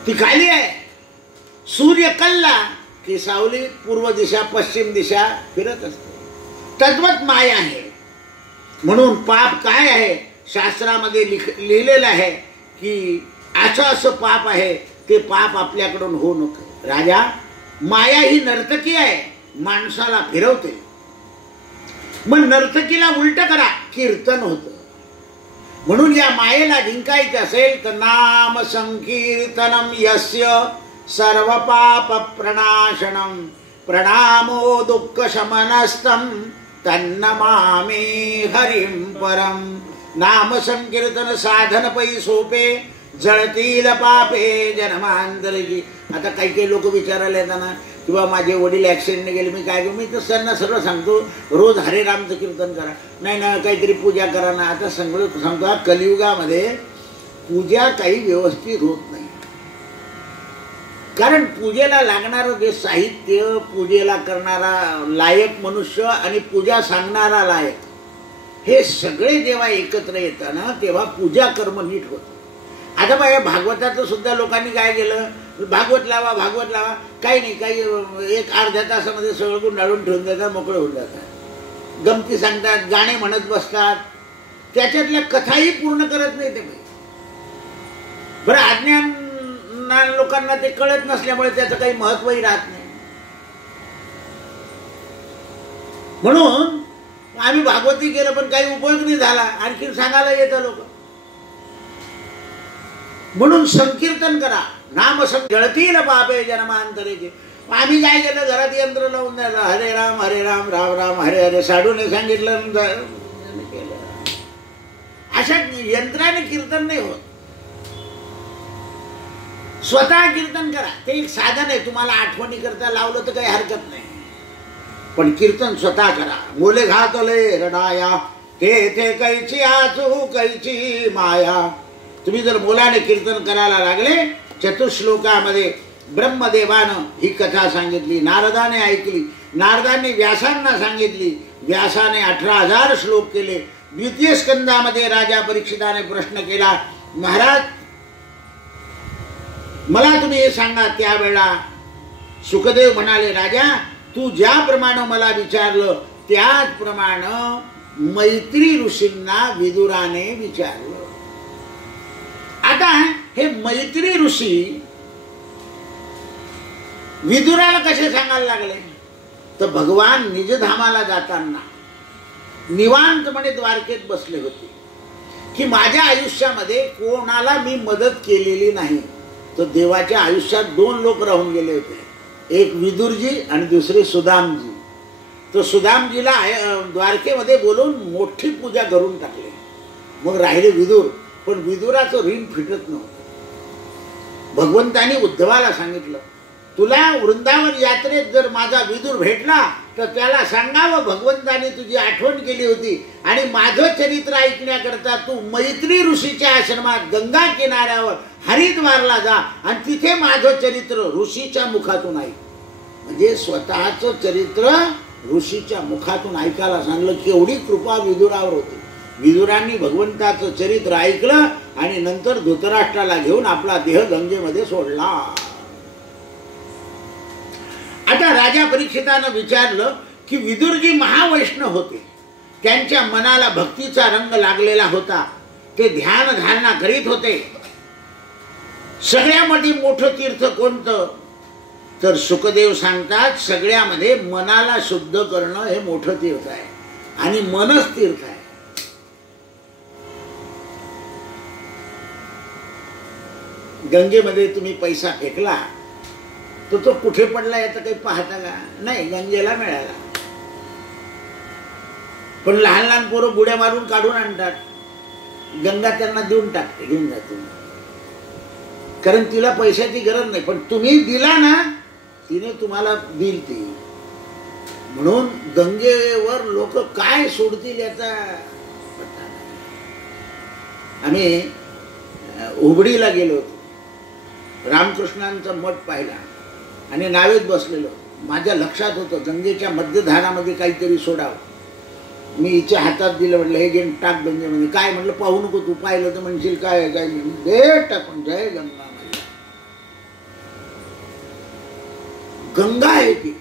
ती खाली आहे. सूर्य कलला की सावली पूर्व दिशा पश्चिम दिशा फिरत असते. तद्वत माया आहे. म्हणून पाप काय आहे, शास्त्रामध्ये लिहिलेलं आहे की असं असं पाप आहे, ते पाप आपल्याकडून होऊ नको. राजा, माया ही नर्तकी आहे, माणसाला फिरवते. मग नर्तकीला उलट करा, कीर्तन होतं. म्हणून या मायेला जिंकायचं असेल तर नाम संकीर्तनम यस्य सर्व पाप प्रणाशनम प्रणामो दुःख शमनस्तम तन्नमामि हरिं परम. नाम संकीर्तन साधन पै सोपे जळतील पापे जन्मांतरी. आता काही लोक विचारायला येताना किंवा माझे वडील ॲक्सिडेंटने गेले, मी काय करू? मी तर त्यांना सर्व सांगतो, रोज हरे रामचं कीर्तन करा, नाही ना काहीतरी पूजा करा ना. आता सगळं सांगतो, कलियुगामध्ये पूजा काही व्यवस्थित होत नाही. कारण पूजेला लागणारं जे साहित्य, पूजेला करणारा लायक मनुष्य आणि पूजा सांगणारा लायक, हे सगळे जेव्हा एकत्र येतं ना, तेव्हा पूजा कर्म नीट होतं. आता बघा, भागवताचं सुद्धा लोकांनी काय केलं, भागवत लावा भागवत लावा, काही नाही, काही 1-अर्ध्या तासामध्ये सगळं गुंडाळून ठेवून देतात, मोकळे होऊन जातात. गमती सांगतात, गाणे म्हणत बसतात, त्याच्यातल्या कथाही पूर्ण करत नाही ते. बरं, अज्ञान लोकांना ते कळत नसल्यामुळे त्याचं काही महत्वही राहत नाही. म्हणून आम्ही भागवती केलं पण काही उपयोग नाही झाला, आणखी सांगायला येतं लोक. म्हणून संकीर्तन करा, नाम जळतील पापे जन्मांतरेचे. आम्ही काय केलं, घरात यंत्र लावून द्यायला, हरे राम राम राम हरे हरे. साडूने सांगितलं केलं. अशा यंत्राने कीर्तन नाही होत. स्वतः कीर्तन करा, ते एक साधन आहे. तुम्हाला आठवणी करता लावलं तर काही हरकत नाही, पण कीर्तन स्वतः करा. मोले घातले रडाया ते कैची आचू कैची माया. तुम्ही जर मोलाने कीर्तन करायला लागले, चतुश्लोकामध्ये ब्रह्मदेवानं ही कथा सांगितली, नारदाने ऐकली, नारदाने व्यासांना सांगितली, व्यासाने 18,000 श्लोक केले. द्वितीय स्कंदामध्ये राजा परीक्षिताने प्रश्न केला, महाराज मला तुम्ही हे सांगा. त्यावेळा सुखदेव म्हणाले, राजा तू ज्याप्रमाणे मला विचारलं त्याचप्रमाणे मैत्री ऋषींना विदुराने विचारलं. आता हे मैत्री ऋषी विदुराला कसे सांगायला लागले, तर भगवान निजधामाला जाताना निवांतपणे द्वारकेत बसले होते की माझ्या आयुष्यामध्ये कोणाला मी मदत केलेली नाही. तर देवाच्या आयुष्यात 2 लोक राहून गेले होते, एक विदुरजी आणि दुसरे सुदामजी. तर सुदामजीला द्वारकेमध्ये बोलून मोठी पूजा करून टाकली. मग राहिले विदुर, पण विदुराचं ऋण फिटत नव्हतं. भगवंतानी उद्धवाला सांगितलं, तुला वृंदावन यात्रेत जर माझा विदुर भेटला तर त्याला सांगावं भगवंताने तुझी आठवण केली होती आणि माझं चरित्र ऐकण्याकरता तू मैत्री ऋषीच्या आश्रमात गंगा किनाऱ्यावर हरिद्वारला जा आणि तिथे माझं चरित्र ऋषीच्या मुखातून ऐक. म्हणजे स्वतःचं चरित्र ऋषीच्या मुखातून ऐकायला सांगलं. केवढी कृपा विदुरावर होती. विदुरांनी भगवंताचं चरित्र ऐकलं आणि नंतर धृतराष्ट्राला घेऊन आपला देह गंगेमध्ये सोडला. आता राजा परीक्षितानं विचारलं की विदुरजी महावैष्णव होते, त्यांच्या मनाला भक्तीचा रंग लागलेला होता, ते ध्यान धारणा करीत होते. सगळ्यामध्ये मोठं तीर्थ कोणतं? तर सुखदेव सांगतात सगळ्यामध्ये मनाला शुद्ध करणं हे मोठं तीर्थ आहे आणि मनच तीर्थ आहे. गंगेमध्ये तुम्ही पैसा फेकला तर तो कुठे पडला याचं काही पाहता का? नाही, गंगेला मिळाला. पण लहान लहान पोरं बुड्या मारून काढून आणतात, गंगा त्यांना देऊन टाकते, घेऊन जाते. कारण तिला पैशाची गरज नाही, पण तुम्ही दिला ना तिने तुम्हाला दिल ती. म्हणून गंगेवर लोक काय सोडतील याचा पत्ता नाही. आम्ही उबडीला गेलो होतो, रामकृष्णांचा मठ पाहिला आणि नावेत बसलेलो. माझ्या लक्षात होतं गंगेच्या मध्यधारामध्ये काहीतरी सोडावं. मी हिच्या हातात दिलं, म्हटलं हे घेऊन टाक गंगेमध्ये. काय म्हटलं पाहू नको, तू पाहिलं तर म्हणशील काय काय दे टाकून. जय गंगा मैया. गंगा आहे ती,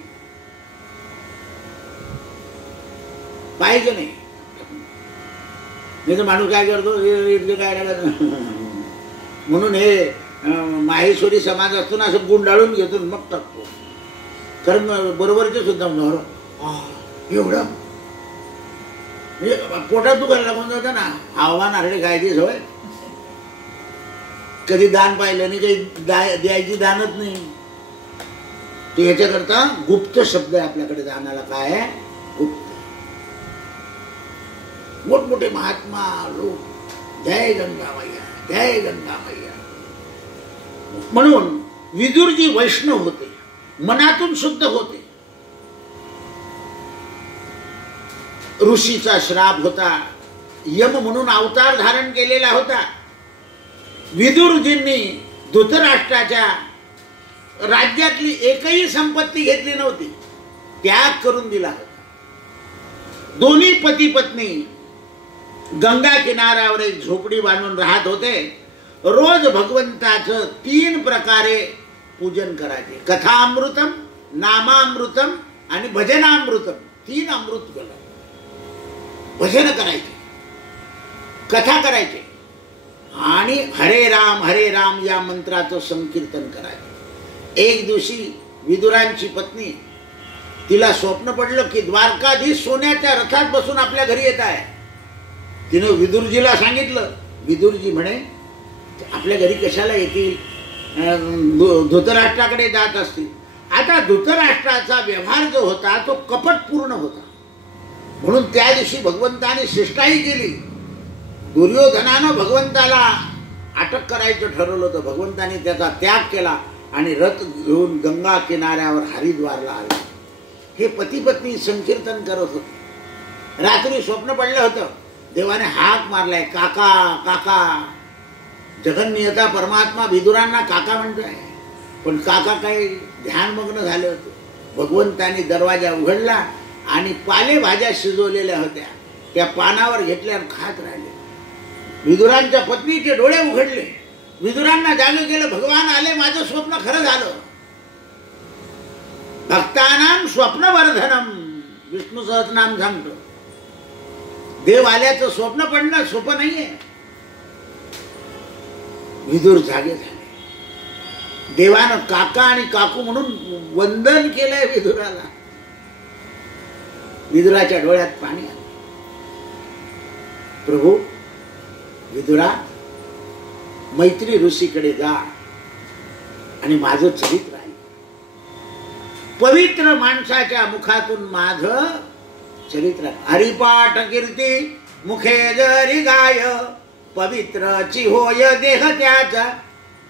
पाहिजे नाही. तर माणूस काय करतो, इथले काय म्हणून हे माहेश्वरी समाज असतो ना, असं गुंडाळून घेतो मग टाकतो. कारण बरोबरचे सुद्धा एवढं म्हणजे पोटात दुखायला लागून जातं ना. आव्हान आरडे खायची सवय. कधी दान पाहिलं नाही, काही द्यायची दानच नाही. ते ह्याच्याकरता गुप्त शब्द आहे आपल्याकडे दानाला. काय आहे? गुप्त. मोठमोठे महात्मा लोक जय गंगा मैया, जय गंगा मैया. म्हणून विदुरजी वैष्णव होते, मनातून शुद्ध होते. ऋषीचा श्राप होता, यम म्हणून अवतार धारण केलेला होता. विदुरजींनी धृतराष्ट्राच्या राज्यातली एकही संपत्ती घेतली नव्हती, त्याग करून दिला होता. दोन्ही पती पत्नी गंगा किनाऱ्यावर एक झोपडी बांधून राहत होते. रोज भगवंताचं 3 प्रकारे पूजन करायचे. कथामृतम, नामामृतम आणि भजनामृतम. 3 अमृत केलं. भजन करायचे, कथा करायचे आणि हरे राम या मंत्राचं संकीर्तन करायचे. एक दिवशी विदुरांची पत्नी, तिला स्वप्न पडलं की द्वारकाधीश सोन्याच्या रथात बसून आपल्या घरी येत आहे. तिने विदुरजीला सांगितलं. विदुरजी म्हणे आपल्या घरी कशाला येतील, धृतराष्ट्राकडे जात असतील. आता धृतराष्ट्राचा व्यवहार जो होता तो कपटपूर्ण होता. म्हणून त्या दिवशी भगवंताने शिष्टाई केली. दुर्योधनानं भगवंताला अटक करायचं ठरवलं होतं. भगवंताने त्याचा त्याग केला आणि रथ घेऊन गंगा किनाऱ्यावर हरिद्वारला आले. हे पती पत्नी संकीर्तन करत होते. रात्री स्वप्न पडलं होतं. देवाने हाक मारलाय, काका काका. जगन्नियता परमात्मा विदुरांना काका म्हणतोय, पण काका काही ध्यानमग्न झाले होते. भगवंतानी दरवाजा उघडला आणि पालेभाज्या शिजवलेल्या होत्या त्या पानावर घेतल्यावर खात राहिले. विदुरांच्या पत्नीचे डोळे उघडले. विदुरांना जागे केलं. भगवान आले, माझं स्वप्न खरं झालं. भक्तानां स्वप्नवर्धनम विष्णू सहस्रनाम सांगतो. देव आल्याचं स्वप्न पडणं सोपं नाहीये. विदुर जागे झाले. देवानं काका आणि काकू म्हणून वंदन केलंय विदुराला. विदुराच्या डोळ्यात पाणी आलं. प्रभू, विदुरा, मैत्री ऋषीकडे जा आणि माझं चरित्र आहे. पवित्र माणसाच्या मुखातून माझं चरित्र. हरिपाठ कीर्ती मुखे जरी गाय, पवित्रची होय देह त्याचा.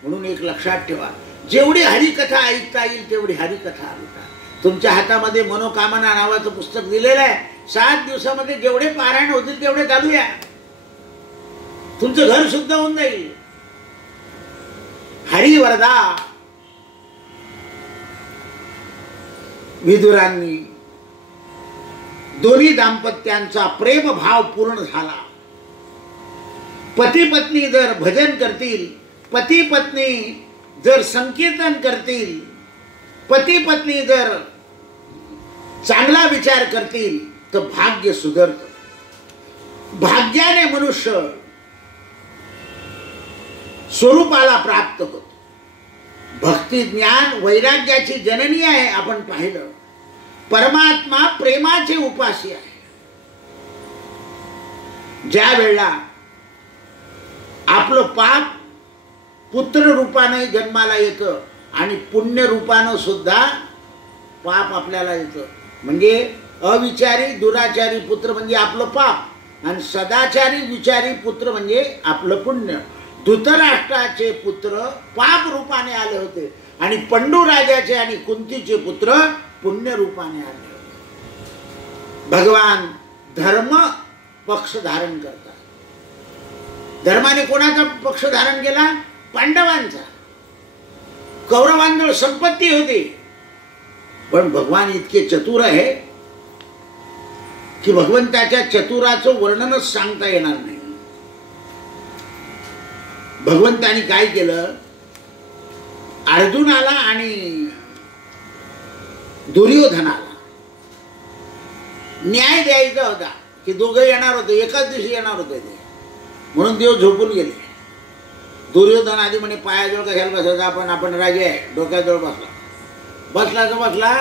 म्हणून एक लक्षात ठेवा, जेवढी हरिकथा ऐकता येईल तेवढी हरिकथा ऐका. तुमच्या हातामध्ये मनोकामना नावाचं पुस्तक दिलेलं आहे. 7 दिवसामध्ये जेवढे पारायण होतील तेवढे चालूया. तुमचं घर शुद्ध होऊन जाईल. हरिवरदा विदुरांनी दोन्ही दाम्पत्यांचा प्रेमभाव पूर्ण झाला. पती पत्नी जर भजन करतील, पती पत्नी जर संकीर्तन करतील, पती पत्नी जर चांगला विचार करतील तर भाग्य सुधरतं. भाग्याने मनुष्य स्वरूपाला प्राप्त होतो. भक्ती ज्ञान वैराग्याची जननी आहे. आपण पाहिलं परमात्मा प्रेमाचे उपासी आहे. ज्या वेळेला आपलं पाप पुत्र रूपाने जन्माला येतं आणि पुण्य रूपानं सुद्धा पाप आपल्याला येतं. म्हणजे अविचारी दुराचारी पुत्र म्हणजे आपलं पाप आणि सदाचारी विचारी पुत्र म्हणजे आपलं पुण्य. धृतराष्ट्राचे पुत्र पाप रूपाने आले होते आणि पंडू राजाचे आणि कुंतीचे पुत्र पुण्य रूपाने आले होते. भगवान धर्म पक्ष धारण करतात. धर्माने कोणाचा पक्ष धारण केला? पांडवांचा. कौरवांजवळ संपत्ती होती पण भगवान इतके चतुर आहे की भगवंताच्या चतुराचं वर्णनच सांगता येणार नाही. भगवंतानी काय केलं? अर्जुनाला आणि दुर्योधनाला न्याय द्यायचा होता की दोघं येणार होते, एकाच दिवशी येणार होते ते, म्हणून देव झोपून गेले. दुर्योधन आधी म्हणे पायाजवळ कशाला बसायचा, आपण राजे आहे, डोक्याजवळ बसला बसला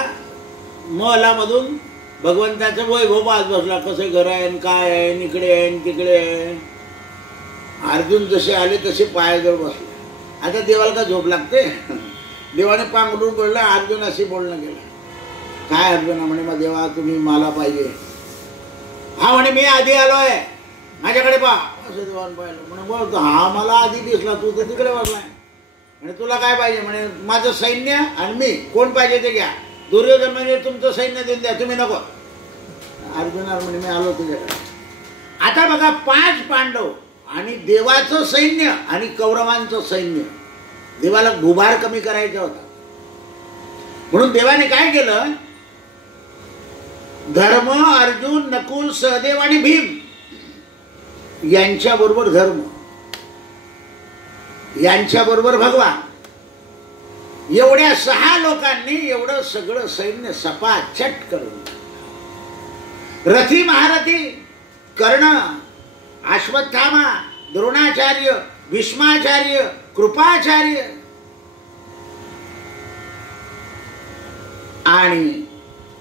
महलामधून भगवंताचं वैभव पाहत बसला. कसं घर आहे, काय आहे, इकडे आहे तिकडे आहे. अर्जुन जसे आले तसे पायाजवळ बसले. आता देवाला का झोप लागते? देवाने पांघरून बोलला. अर्जुन असे बोलणं केलं. काय अर्जुन म्हणे? मग देवा तुम्ही मला पाहिजे. हा म्हणे मी आधी आलोय, माझ्याकडे पहा. असं देवाने पाहिलं. म्हणे बोलतो हा मला आधी दिसला, तू तर तिकडे बसलाय. म्हणे तुला काय पाहिजे? म्हणे माझं सैन्य आणि मी. कोण पाहिजे ते घ्या. दुर्योधन म्हणजे तुमचं सैन्य देऊन द्या, तुम्ही नको. अर्जुन म्हणे मी आलो तुझ्याकडे. आता बघा 5 पांडव आणि देवाचं सैन्य आणि कौरवांचं सैन्य. देवाला गुभार कमी करायचा होता म्हणून देवाने काय केलं? धर्म, अर्जुन, नकुल, सहदेव आणि भीम यांच्याबरोबर धर्म, यांच्याबरोबर भगवान, एवढ्या 6 लोकांनी एवढं सगळं सैन्य सपाचट करून. रथी महारथी कर्ण, अश्वत्थामा, द्रोणाचार्य, भीष्माचार्य, कृपाचार्य आणि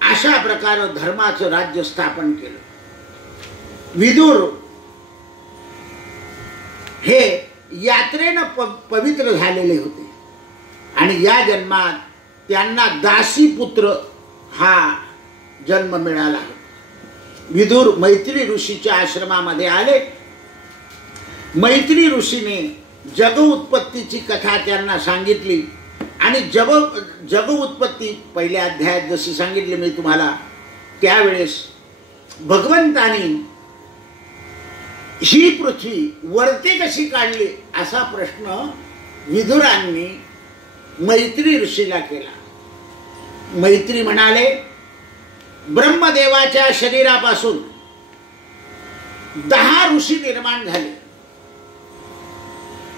अशा प्रकारे धर्माचं राज्य स्थापन केलं. विदुर हे यात्रेनं पवित्र झालेले होते आणि या जन्मात त्यांना दासी पुत्र हा जन्म मिळाला. विदुर मैत्री ऋषीच्या आश्रमामध्ये आले. मैत्री ऋषीने जग उत्पत्तीची कथा त्यांना सांगितली आणि जग उत्पत्ती पहिल्या अध्यायात जशी सांगितली मी तुम्हाला, त्यावेळेस भगवंतानी ही पृथ्वी वरती कशी काढली असा प्रश्न विदुरांनी मैत्री ऋषीला केला. मैत्री म्हणाले ब्रह्मदेवाच्या शरीरापासून 10 ऋषी निर्माण झाले.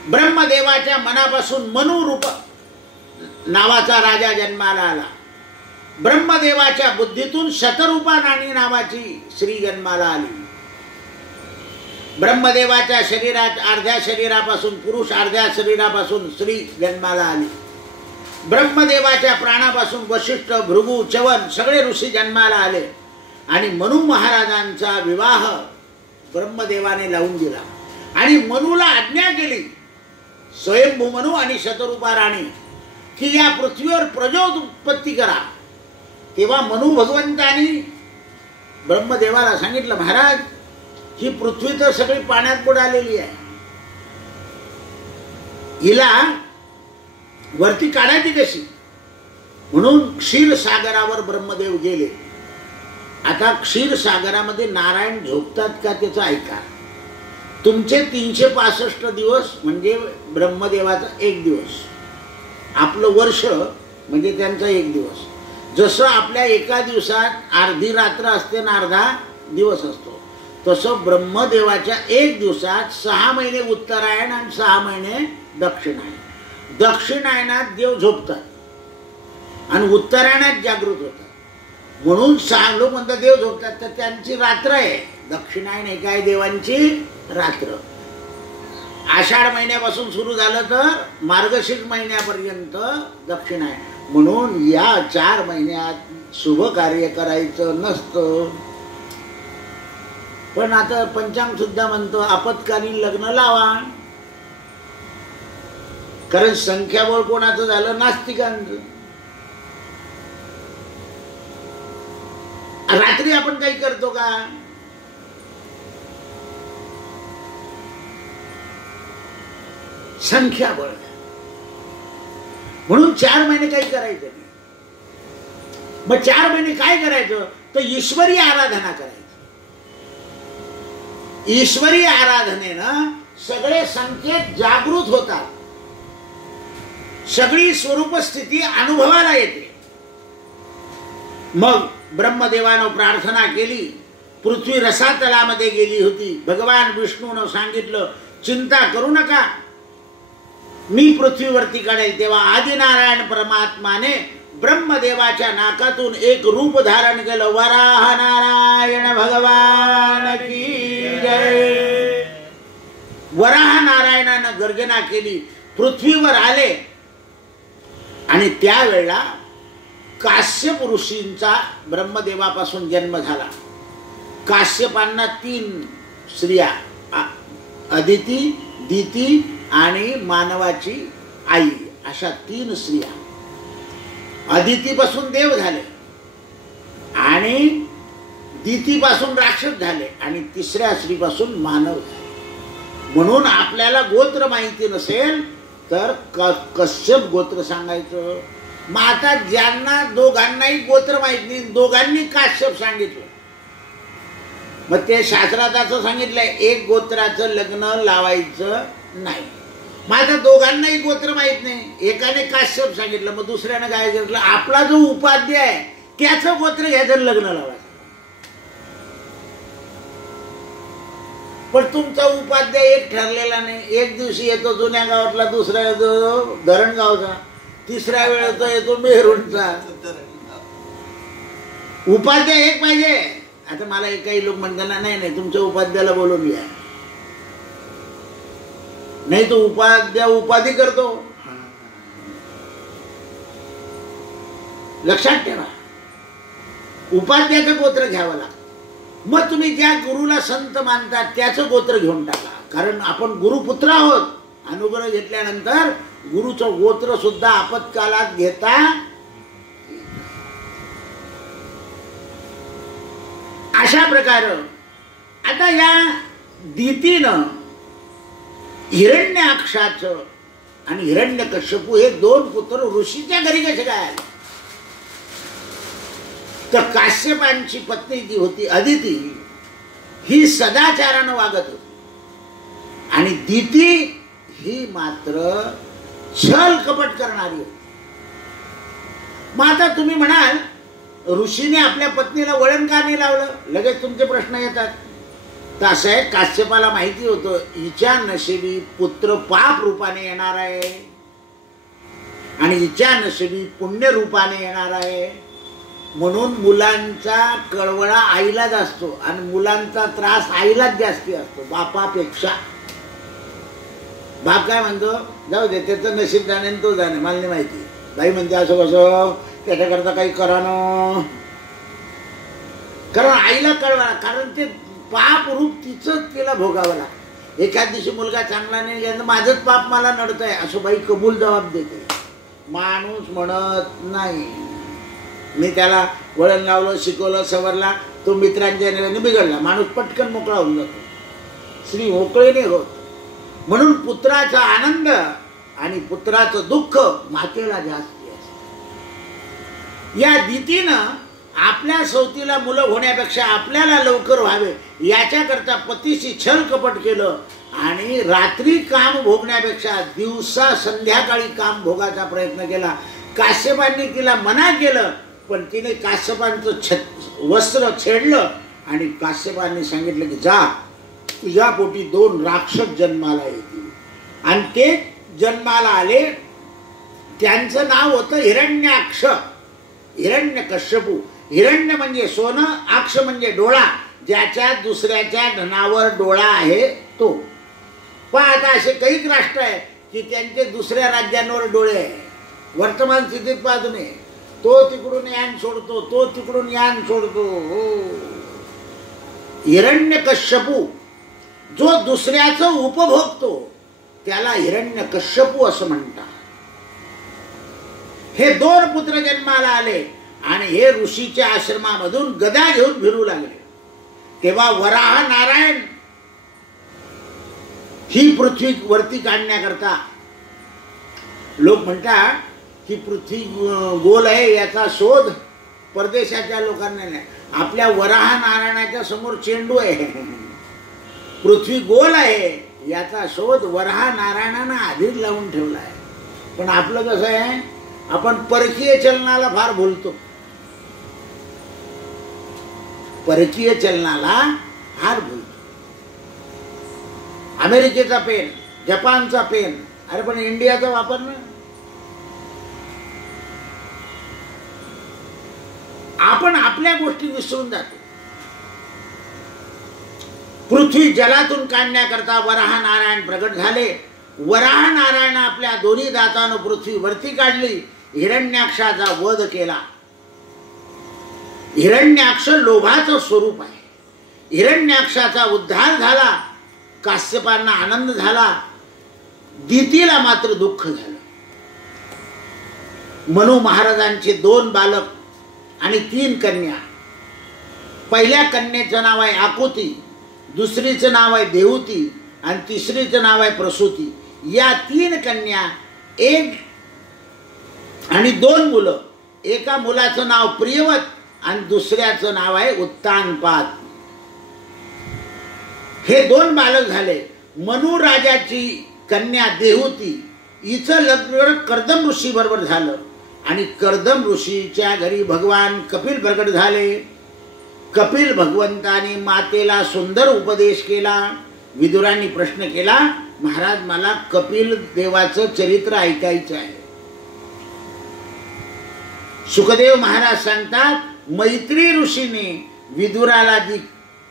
ब्रह्मदेवाच्या मनापासून मनु रूप नावाचा राजा जन्माला आला. ब्रह्मदेवाच्या बुद्धीतून शतरूपा नाणी नावाची स्त्री जन्माला आली. ब्रह्मदेवाच्या शरीरात अर्ध्या शरीरापासून पुरुष, अर्ध्या शरीरापासून स्त्री जन्माला आली. ब्रह्मदेवाच्या प्राणापासून वशिष्ठ, भृगु, च्यवन सगळे ऋषी जन्माला आले आणि मनु महाराजांचा विवाह ब्रह्मदेवाने लावून दिला आणि मनुला आज्ञा केली, स्वयंभू मनु आणि शतरूपा राणी, की या पृथ्वीवर प्रजोत्पत्ती करा. तेव्हा मनु भगवंतानी ब्रह्मदेवाला सांगितलं, महाराज ही पृथ्वी तर सगळी पाण्यात बुडालेली आहे, हिला वरती काढायची कशी, म्हणून क्षीरसागरावर ब्रह्मदेव गेले. आता क्षीरसागरामध्ये नारायण झोपतात का त्याचं ऐका. तुमचे 365 दिवस म्हणजे ब्रह्मदेवाचा एक दिवस, आपलं वर्ष म्हणजे त्यांचा एक दिवस. जसं आपल्या एका दिवसात अर्धी रात्र असते ना अर्धा दिवस असतो, तसं ब्रह्मदेवाच्या एक दिवसात 6 महिने उत्तरायण आणि 6 महिने दक्षिणायन. दक्षिणायनात देव झोपतात आणि उत्तरायणात जागृत होतात. म्हणून लोक म्हणतात देव झोपतात, तर त्यांची रात्र आहे. दक्षिणायन एक आहे देवांची रात्र. आषाढ महिन्यापासून सुरू झालं तर मार्गशीर्ष महिन्यापर्यंत दक्षिणायन. म्हणून या 4 महिन्यात शुभ कार्य करायचं नसतं. पण आता पंचांग सुद्धा म्हणतो आपत्कालीन लग्न लावा. कारण संख्याबळ कोणाचं झालं, नास्तिकांचं. रात्री आपण काही करतो का, संख्याबळ. म्हणून 4 महिने काही करायचं नाही. मग 4 महिने काय करायचं, तर ईश्वरी आराधना करायची. ईश्वरी आराधनेनं सगळे संकेत जागृत होतात, सगळी स्वरूप स्थिती अनुभवाला येते. मग ब्रह्मदेवानं प्रार्थना केली. पृथ्वी रसातलामध्ये गेली होती. भगवान विष्णूनं सांगितलं चिंता करू नका, मी पृथ्वीवरती काढेल. तेव्हा आदिनारायण परमात्माने ब्रह्मदेवाच्या नाकातून एक रूप धारण केलं. वराह नारायण भगवान की जय. वराह नारायणानं गर्जना केली, पृथ्वीवर आले. आणि त्यावेळेला काश्यप ऋषींचा ब्रह्मदेवापासून जन्म झाला. काश्यपांना 3 स्त्रिया, अदिती, दिती आणि मानवाची आई, अशा 3 स्त्रिया. अदितीपासून देव झाले आणि दितीपासून राक्षस झाले आणि 3ऱ्या स्त्रीपासून मानव झाले. म्हणून आपल्याला गोत्र माहिती नसेल तर कश्यप गोत्र सांगायचं. मग आता ज्यांना दोघांनाही गोत्र माहित नाही, दोघांनी काश्यप सांगितलं, मग ते शास्त्रात असं सांगितलंय एक गोत्राचं लग्न लावायचं नाही. मग आता दोघांनाही गोत्र माहित नाही, एकाने काश्यप सांगितलं, मग दुसऱ्यानं काय घेतलं, आपला जो उपाध्य आहे त्याचं गोत्र घ्यायचं, लग्न लावायचं. पण तुमचा उपाध्याय एक ठरलेला नाही. एक दिवशी येतो जुन्या गावातला, दुसऱ्या येतो धरणगावचा, 3ऱ्या वेळेचा येतो मेहरूणचा. उपाध्याय एक पाहिजे. आता मला काही लोक म्हणतात नाही नाही तुमच्या उपाध्यायाला बोलून घ्या, नाही तो उपाध्याय उपाधी करतो. लक्षात ठेवा, उपाध्यायाचं गोत्र घ्यावं लागतं. मग तुम्ही ज्या गुरुला संत मानतात त्याचं गोत्र घेऊन टाका, कारण आपण गुरुपुत्र आहोत. अनुग्रह घेतल्यानंतर गुरुचं गोत्र सुद्धा आपत्कालात घेता. अशा प्रकारे आता या दितीनं हिरण्याक्षाचं आणि हिरण्यकश्यपू हे 2 पुत्र ऋषीच्या घरी कसे काय आले. तर काश्यपांची पत्नी जी होती अदिती, ही सदाचारानं वागत होती आणि दिती ही मात्र छल कपट करणारी होती. मग आता तुम्ही म्हणाल ऋषीने आपल्या पत्नीला वळण का नाही लावलं, लगेच तुमचे प्रश्न येतात. तर असं आहे, काश्यपाला माहिती होतं हिच्या नशिबी पुत्र पाप रूपाने येणार आहे आणि हिच्या नशिबी पुण्य रूपाने येणार आहे. म्हणून मुलांचा कळवळा आईलाच असतो आणि मुलांचा त्रास आईलाच जास्ती असतो बापापेक्षा. बाप काय म्हणतो, जाऊ दे त्याचं नशीब जाणे तो जाणे, मला नाही माहिती. बाई म्हणते असं कसं, त्याच्याकरता काही करा ना. कारण आईला कळवा, कारण ते पाप रूप तिचं तिला भोगावं लागतं. एखाद दिवशी मुलगा चांगला नाही गेला, माझंच पाप मला नडत आहे असं बाई कबूल जबाब देते. माणूस म्हणत नाही, मी त्याला वळण लावलं, शिकवलं, सवरला, तो मित्रांच्या नेल्याने बिघडला, माणूस पटकन मोकळा होऊन जातो. स्त्री मोकळे नाही होत. म्हणून पुत्राचा आनंद आणि पुत्राचं दुःख मातेला जास्ती असते. या रीतीनं आपल्या सवतीला मुलं होण्यापेक्षा आपल्याला लवकर व्हावे याच्याकरता पतीशी छल कपट केलं आणि रात्री काम भोगण्यापेक्षा दिवसा संध्याकाळी काम भोगायचा प्रयत्न केला. काश्यपांनी तिला मना केलं, पण तिने काश्यपांचं वस्त्र छेडलं आणि काश्यपांनी सांगितलं की जा, तुझ्या पोटी 2 राक्षस जन्माला येतील. आणि ते जन्माला आले. त्यांचं नाव होतं हिरण्याक्ष, हिरण्यकश्यपू. हिरण्य म्हणजे सोनं, अक्ष म्हणजे डोळा, ज्याच्या दुसऱ्याच्या धनावर डोळा आहे तो. पण आता असे काही राष्ट्र आहे की त्यांचे दुसऱ्या राज्यांवर डोळे आहे. वर्तमान स्थितीत पाहतो नाही, तो तिकडून यान सोडतो, तो तिकडून यान सोडतो. हिरण्यकश्यपू जो दुसऱ्याचं उपभोगतो त्याला हिरण्यकश्यपू असं म्हणतात. हे 2 पुत्र जन्माला आले आणि हे ऋषीच्या आश्रमामधून गदा घेऊन फिरू लागले. तेव्हा वराह नारायण ही पृथ्वी वरती काढण्याकरता, लोक म्हणतात की पृथ्वी गोल आहे याचा शोध परदेशाच्या लोकांना नाही. आपल्या वराह नारायणाच्या समोर चेंडू आहे. पृथ्वी गोल आहे याचा शोध वराह नारायणानं आधीच लावून ठेवला आहे. पण आपलं कसं आहे, आपण परकीय चलनाला फार भुलतो. परकीय चलनाला फार भुलतो. अमेरिकेचा पेन, जपानचा पेन, अरे पण इंडियाचा वापर ना. आपण आपल्या गोष्टी विसरून जातो. पृथ्वी जलातून काढण्याकरता वराह नारायण प्रगट झाले. वराह नारायण आपल्या दोन्ही दातानं पृथ्वी वरती काढली. हिरण्याक्षाचा वध केला. हिरण्याक्ष लोभाचं स्वरूप आहे. हिरण्याक्षाचा उद्धार झाला. काश्यपांना आनंद झाला, दितीला मात्र दुःख झालं. मनु महाराजांचे 2 बालक आणि 3 कन्या. पहिल्या कन्येचं नाव आहे आकुती, दुसरीचं नाव आहे देवती आणि तिसरीचं नाव आहे प्रसूती. या 3 कन्या, 1 आणि 2 मुलं. एका मुलाचं नाव प्रियवत आणि दुसऱ्याचं नाव आहे उत्तानपाद. हे 2 बालक झाले. मनु राजाची कन्या देवती, हिचं लग्न कर्दम ऋषी बरोबर झालं आणि कर्दम ऋषीच्या घरी भगवान कपिल प्रकट झाले. कपिल भगवंतानी मातेला सुंदर उपदेश केला. विदुरांनी प्रश्न केला, महाराज मला कपिल देवाचं चरित्र ऐकायचं आहे. सुखदेव महाराज सांगतात, मैत्री ऋषीने विदुराला जी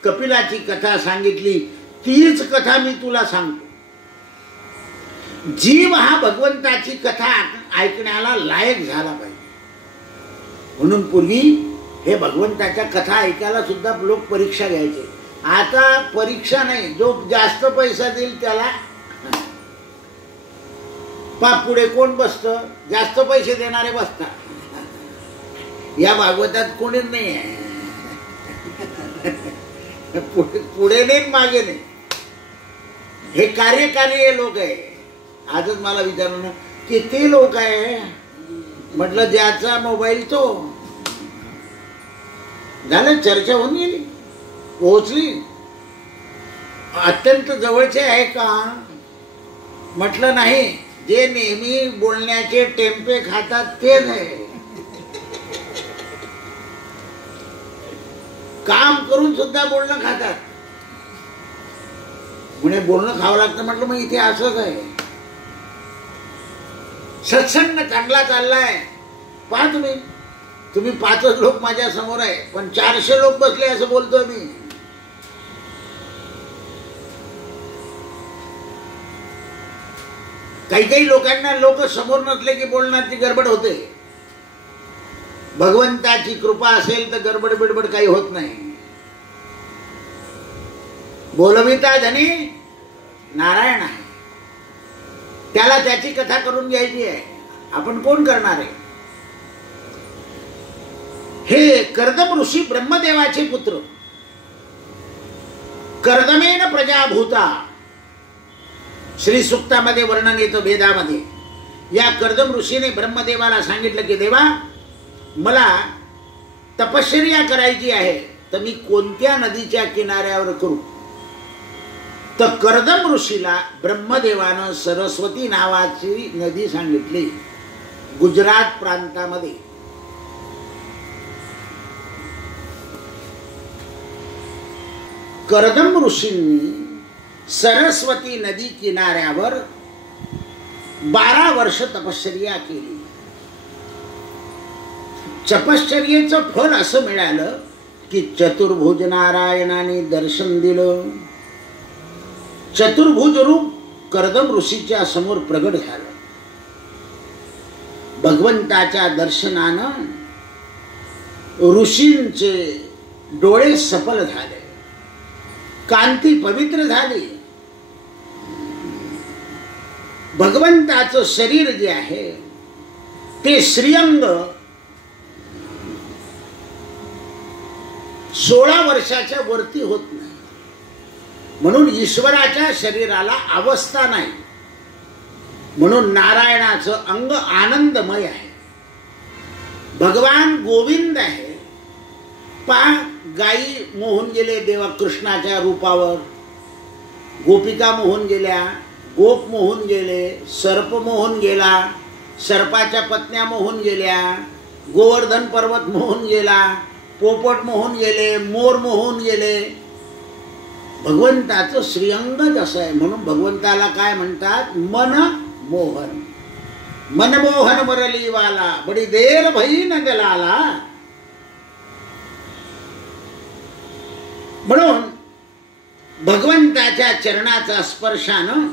कपिलाची कथा सांगितली तीच कथा मी तुला सांगतो. जीव हा भगवंताची कथा ऐकण्याला लायक झाला पाहिजे. म्हणून पूर्वी हे भगवंताच्या कथा ऐकायला सुद्धा लोक परीक्षा घ्यायचे. आता परीक्षा नाही, जो जास्त पैसा देईल त्याला. पुढे कोण बसतं? जास्त पैसे देणारे बसतात. या भागवतात कोणीच नाही आहे. पुढे नाही मागे नाही. हे कार्यकारी लोक आहे. आजच मला विचारलं ना, किती लोक आहे? म्हटलं ज्याचा मोबाईल तो. झालं, चर्चा होऊन गेली, पोहोचली. अत्यंत जवळचे आहे का? म्हटलं नाही. जे नेहमी बोलण्याचे टेम्पे खातात तेच आहे. काम करून सुद्धा बोलणं खातात. म्हणे बोलणं खावं लागतं. म्हटलं मग इथे असंच आहे. सत्संग चांगला चाललाय. पहा तुम्ही 5 लोक माझ्या समोर आहे, पण 400 लोक बसले असं बोलतोय मी. काही लोकांना लोक समोर नसले की बोलण्याची गडबड होते. भगवंताची कृपा असेल तर गडबड बिडबड काही होत नाही. बोलविता धनी नारायण आहे. त्याला त्याची कथा करून घ्यायची आहे. आपण कोण करणार आहे? हे कर्दम ऋषी ब्रह्मदेवाचे पुत्र. कर्दमेन प्रजाभूता श्री सूक्तामध्ये वर्णन येतं वेदामध्ये. या कर्दम ऋषीने ब्रह्मदेवाला सांगितलं की देवा, मला तपश्चर्या करायची आहे, तर मी कोणत्या नदीच्या किनाऱ्यावर करू? तर कर्दम ऋषीला ब्रह्मदेवानं सरस्वती नावाची नदी सांगितली, गुजरात प्रांतामध्ये. कर्दम ऋषींनी सरस्वती नदी किनाऱ्यावर 12 वर्ष तपश्चर्या केली. तपश्चर्येचं फळ असं मिळालं की चतुर्भुज नारायणाने दर्शन दिलं. चतुर्भुज रूप कर्दम ऋषीच्या समोर प्रगट झालं. भगवंताच्या दर्शनानं ऋषींचे डोळे सफल झाले, कांती पवित्र झाली. भगवंताचं शरीर जे आहे ते श्रीअंग 16 वर्षाच्या वरती होत नाही, म्हणून ईश्वराच्या शरीराला अवस्था नाही. म्हणून नारायणाचं अंग आनंदमय आहे. भगवान गोविंद आहे. पहा, गायी मोहून गेले देवा कृष्णाच्या रूपावर, गोपिका मोहून गेल्या, गोप मोहून गेले, सर्प मोहून गेला, सर्पाच्या पत्न्या मोहून गेल्या, गोवर्धन पर्वत मोहून गेला, पोपट मोहून गेले, मोर मोहून गेले. भगवंताचं श्रीअंगच असं आहे. म्हणून भगवंताला काय म्हणतात? मनमोहन. मनमोहन मुरलीवाला, बडी देर भई न गलाला. म्हणून भगवंताच्या चरणाचा स्पर्शानं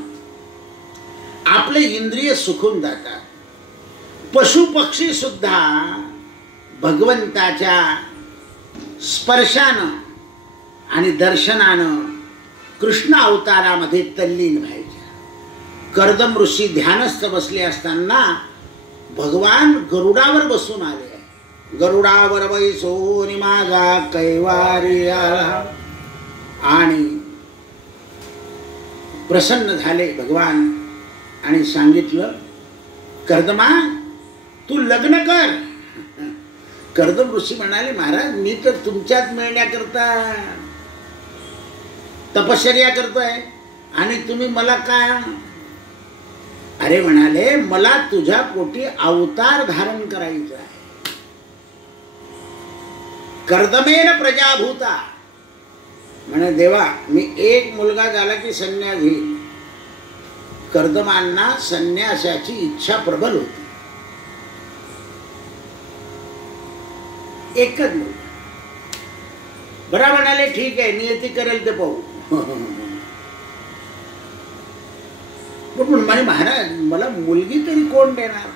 आपले इंद्रिय सुखून जातात. पशु पक्षी सुद्धा भगवंताच्या स्पर्शानं आणि दर्शनानं कृष्ण अवतारामध्ये तल्लीन व्हायचे. कर्दम ऋषी ध्यानस्थ बसले असताना भगवान गरुडावर बसून आले. गरुडावर बैसोनी माझा कैवारी आला, आणि प्रसन्न झाले भगवान आणि सांगितलं, कर्दमा तू लग्न कर. कर्दम ऋषी म्हणाले, महाराज मी तर तुमच्यात मिळण्याकरता तपश्चर्या करतोय आणि तुम्ही मला काय? अरे म्हणाले, मला तुझ्या पोटी अवतार धारण करायचं आहे. कर्दमेन प्रजाभूता. म्हणे देवा, मी एक मुलगा झाला की संन्यास घेईल. कर्दमांना संन्यासाची इच्छा प्रबल होती. एकच मुलगा. बरा म्हणाले, ठीक आहे, नियती करेल ते पाहू. पण म्हणे, महाराज मला मुलगी तरी कोण देणार?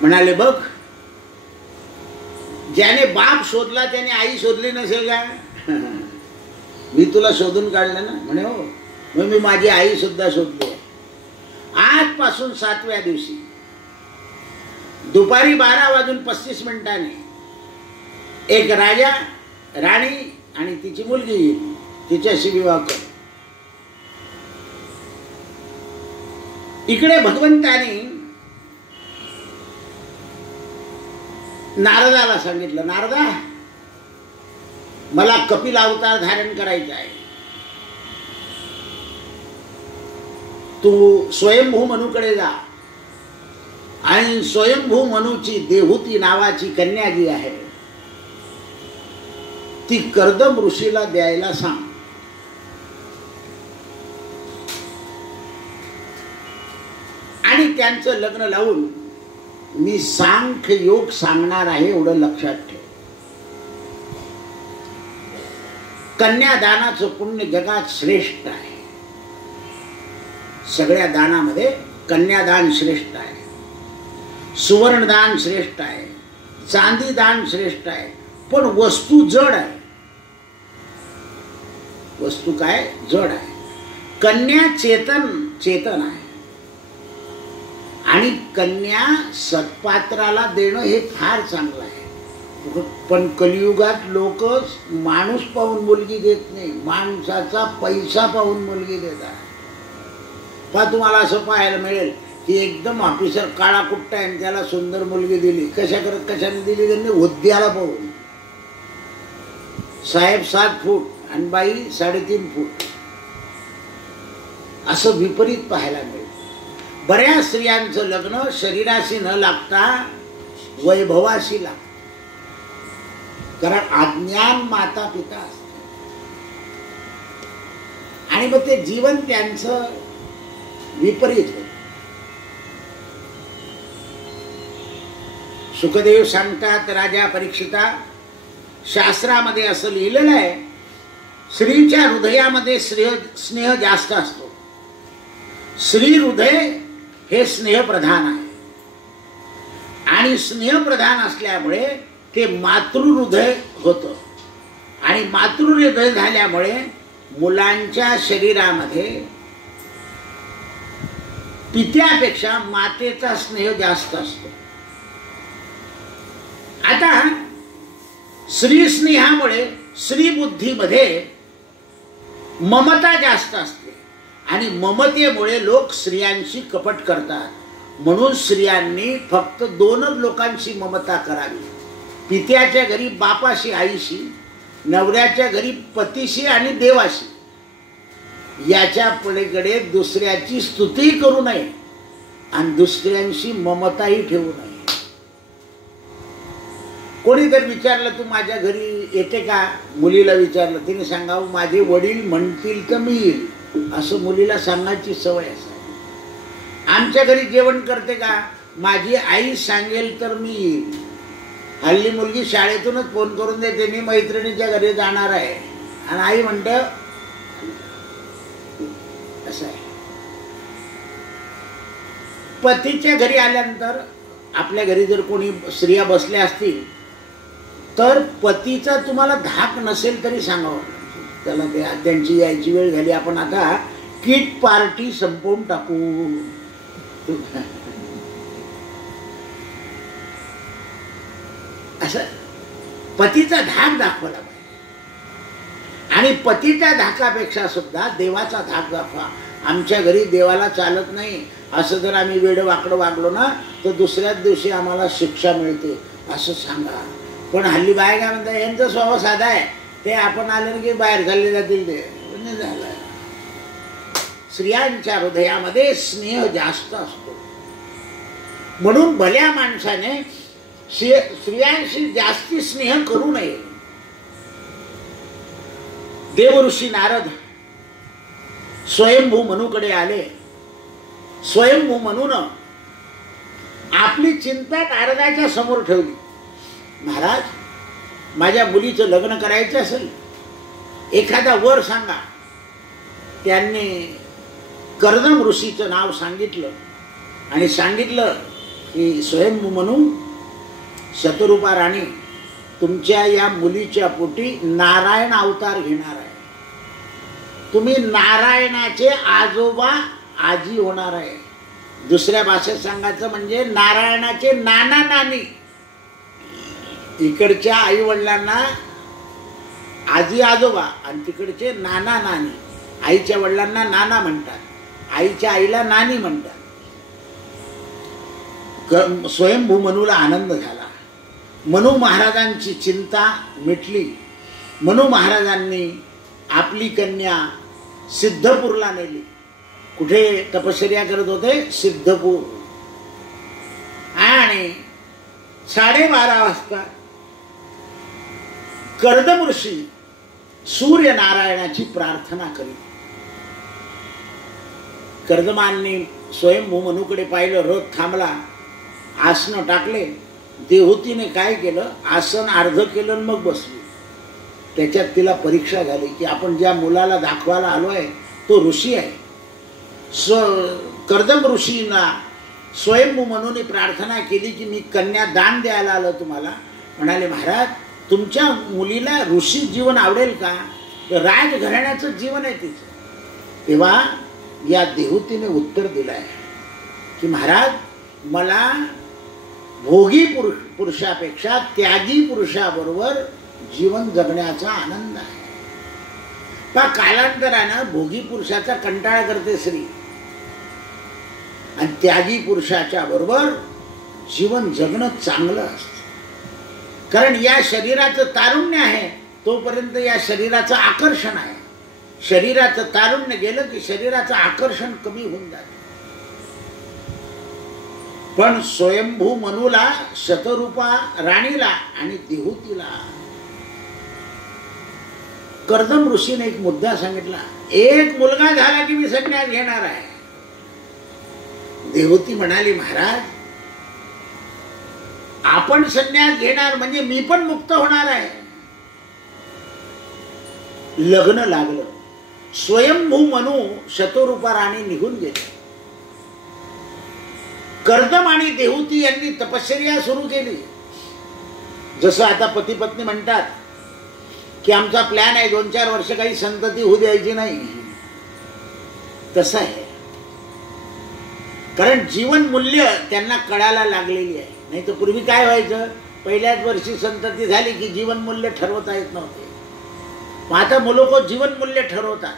म्हणाले, बघ, ज्याने बाप शोधला त्याने आई शोधली नसेल का? मी तुला शोधून काढलं ना. म्हणे, हो, मग मी माझी आई सुद्धा शोधली. आजपासून 7व्या दिवशी दुपारी 12:35 एक राजा, राणी आणि तिची मुलगी येईल, तिच्याशी विवाह कर. इकडे भगवंताने नारदाला सांगितलं, नारदा मला कपिल अवतार धारण करायचा आहे. तू स्वयंभू मनूकडे जा आणि स्वयंभू मनूची देहूती नावाची कन्या जी आहे ती कर्दम ऋषीला द्यायला सांग. आणि त्यांचं लग्न लावून मी सांख्य योग सांगणार आहे, एवढं लक्षात ठेव. कन्यादानाचं पुण्य जगात श्रेष्ठ आहे. सगळ्या दानामध्ये कन्यादान श्रेष्ठ आहे, सुवर्णदान श्रेष्ठ आहे, चांदी दान श्रेष्ठ आहे. पण वस्तू जड आहे. वस्तू काय? जड आहे. कन्या चेतन आहे. आणि कन्या सत्पात्राला देणं हे फार चांगलं आहे. पण कलियुगात लोक माणूस पाहून मुलगी देत नाही, माणसाचा पैसा पाहून मुलगी देतात. पहा तुम्हाला असं पाहायला मिळेल की एकदम ऑफिसर काळा कुट्टा आहे आणि त्याला सुंदर मुलगी दिली. कशाने दिली त्यांनी? उद्याला पाहून. साहेब 7 फूट आणि बाई 3.5 फूट, असं विपरीत पाहायला मिळेल. बऱ्याच स्त्रियांचं लग्न शरीराशी न लागता वैभवाशी लागतं, कारण अज्ञान माता पिता असतात आणि मग ते जीवन त्यांचं विपरीत होतं. सुखदेव सांगतात, राजा परीक्षिता, शास्त्रामध्ये असं लिहिलेलं आहे, स्त्रीच्या हृदयामध्ये स्नेह जास्त असतो. स्त्री हृदय हे स्नेहप्रधान आहे आणि स्नेहप्रधान असल्यामुळे ते मातृहृदय होतं आणि मातृहृदय झाल्यामुळे मुलांच्या शरीरामध्ये पित्यापेक्षा मातेचा स्नेह जास्त असतो. आता स्त्री स्नेहामुळे स्त्री बुद्धीमध्ये ममता जास्त असते आणि ममतेमुळे लोक स्त्रियांशी कपट करतात. म्हणून स्त्रियांनी फक्त 2च लोकांशी ममता करावी, पित्याच्या घरी बापाशी आईशी, नवऱ्याच्या घरी पतीशी आणि देवाशी. याच्या पलीकडे दुसऱ्याची स्तुती करू नये आणि दुसऱ्यांशी ममताही ठेवू नये. कोणी जर विचारलं तू माझ्या घरी येते का, मुलीला विचारलं, तिने सांगावं माझे वडील म्हणतील तर मी येईल, असं मुलीला सांगायची सवय असावी. आमच्या घरी जेवण करते का, माझी आई सांगेल तर मी येईल. हल्ली मुलगी शाळेतूनच फोन करून देते, मी मैत्रिणीच्या घरी जाणार आहे, आणि आई म्हणते असं आहे. पतीच्या घरी आल्यानंतर आपल्या घरी जर कोणी स्त्रिया बसल्या असतील तर पतीचा तुम्हाला धाक नसेल तरी सांगावं, त्याला त्यांची यायची वेळ झाली, आपण आता किट पार्टी संपवून टाकू. असं पतीचा धाक दाखवला पाहिजे आणि पतीच्या धाकापेक्षा सुद्धा देवाचा धाक दाखवा. आमच्या घरी देवाला चालत नाही असं जर आम्ही वेडं वाकडं वागलो ना तर दुसऱ्याच दिवशी आम्हाला शिक्षा मिळते असं सांगा. पण हल्ली बाहेर काय म्हणतात, यांचा स्वभाव साधा आहे, ते आपण आले की बाहेर चालले जातील, ते म्हणजे झालं. स्त्रियांच्या हृदयामध्ये स्नेह जास्त असतो. म्हणून भल्या माणसाने स्त्रियांशी जास्ती स्नेह करू नये. देवऋषी नारद स्वयंभू मनूकडे आले. स्वयंभू मनूनं आपली चिंता नारदाच्या समोर ठेवली. महाराज, माझ्या मुलीचं लग्न करायचं असेल, एखादा वर सांगा. त्यांनी कर्दम ऋषीचं नाव सांगितलं आणि सांगितलं की स्वयंभू मनू, शतरूपा राणी, तुमच्या या मुलीच्या पोटी नारायण अवतार घेणार आहे. तुम्ही नारायणाचे आजोबा आजी होणार आहे. दुसऱ्या भाषेत सांगायचं म्हणजे नारायणाचे नाना नानी. इकडच्या आई वडिलांना आजी आजोबा आणि तिकडचे नाना नानी. आईच्या वडिलांना नाना म्हणतात, आईच्या आईला नानी म्हणतात. स्वयंभू मनूला आनंद झाला. मनू महाराजांची चिंता मिटली. मनू महाराजांनी आपली कन्या सिद्धपूरला नेली. कुठे तपश्चर्या करत होते? सिद्धपूर. आणि 12:30 वाजता कर्दम ऋषी सूर्यनारायणाची प्रार्थना करीत. कर्दमांनी स्वयंभू मनूकडे पाहिलं, रथ थांबला, आसनं टाकले. देवहूतीने काय केलं, आसन अर्ध केलं आणि मग बसली. त्याच्यात तिला परीक्षा झाली की आपण ज्या मुलाला दाखवायला आलो आहे तो ऋषी आहे. कर्दम ऋषींना स्वयंभू मनूने प्रार्थना केली की मी कन्या दान द्यायला आलो तुम्हाला. म्हणाले, महाराज, तुमच्या मुलीला ऋषी जीवन आवडेल का? राजघराण्याचं जीवन आहे तिचं. तेव्हा या देवहूतीने उत्तर दिलं आहे की महाराज, मला भोगी पुरुषापेक्षा त्यागी पुरुषाबरोबर जीवन जगण्याचा आनंद आहे. पण कालांतरानं भोगी पुरुषाचा कंटाळा करते स्त्री आणि त्यागी पुरुषाच्या बरोबर जीवन जगणं चांगलं असतं. कारण या शरीराचं तारुण्य आहे तोपर्यंत या शरीराचं आकर्षण आहे. शरीराचं तारुण्य गेलं की शरीराचं आकर्षण कमी होऊन जातं. पण स्वयंभू मनूला, शतरूपा राणीला आणि देहूतीला कर्दम ऋषीने एक मुद्दा सांगितला, एक मुलगा झाला की मी संन्यास घेणार आहे. देहूती म्हणाली, महाराज आपण संन्यास घेणार म्हणजे मी पण मुक्त होणार आहे. लग्न लागलं. स्वयंभू मनू, शतरूपा राणी निघून गेले. कर्दम आणि देहूती यांनी तपश्चर्या सुरू केली. जसं आता पती पत्नी म्हणतात की आमचा प्लॅन आहे 2-4 वर्ष काही संतती होऊ द्यायची नाही, तसं आहे. कारण जीवन मूल्य त्यांना कळायला लागलेली आहे. नाही तर पूर्वी काय व्हायचं, पहिल्याच वर्षी संतती झाली की जीवन मूल्य ठरवता येत नव्हते. आता लोक जीवन मूल्य ठरवतात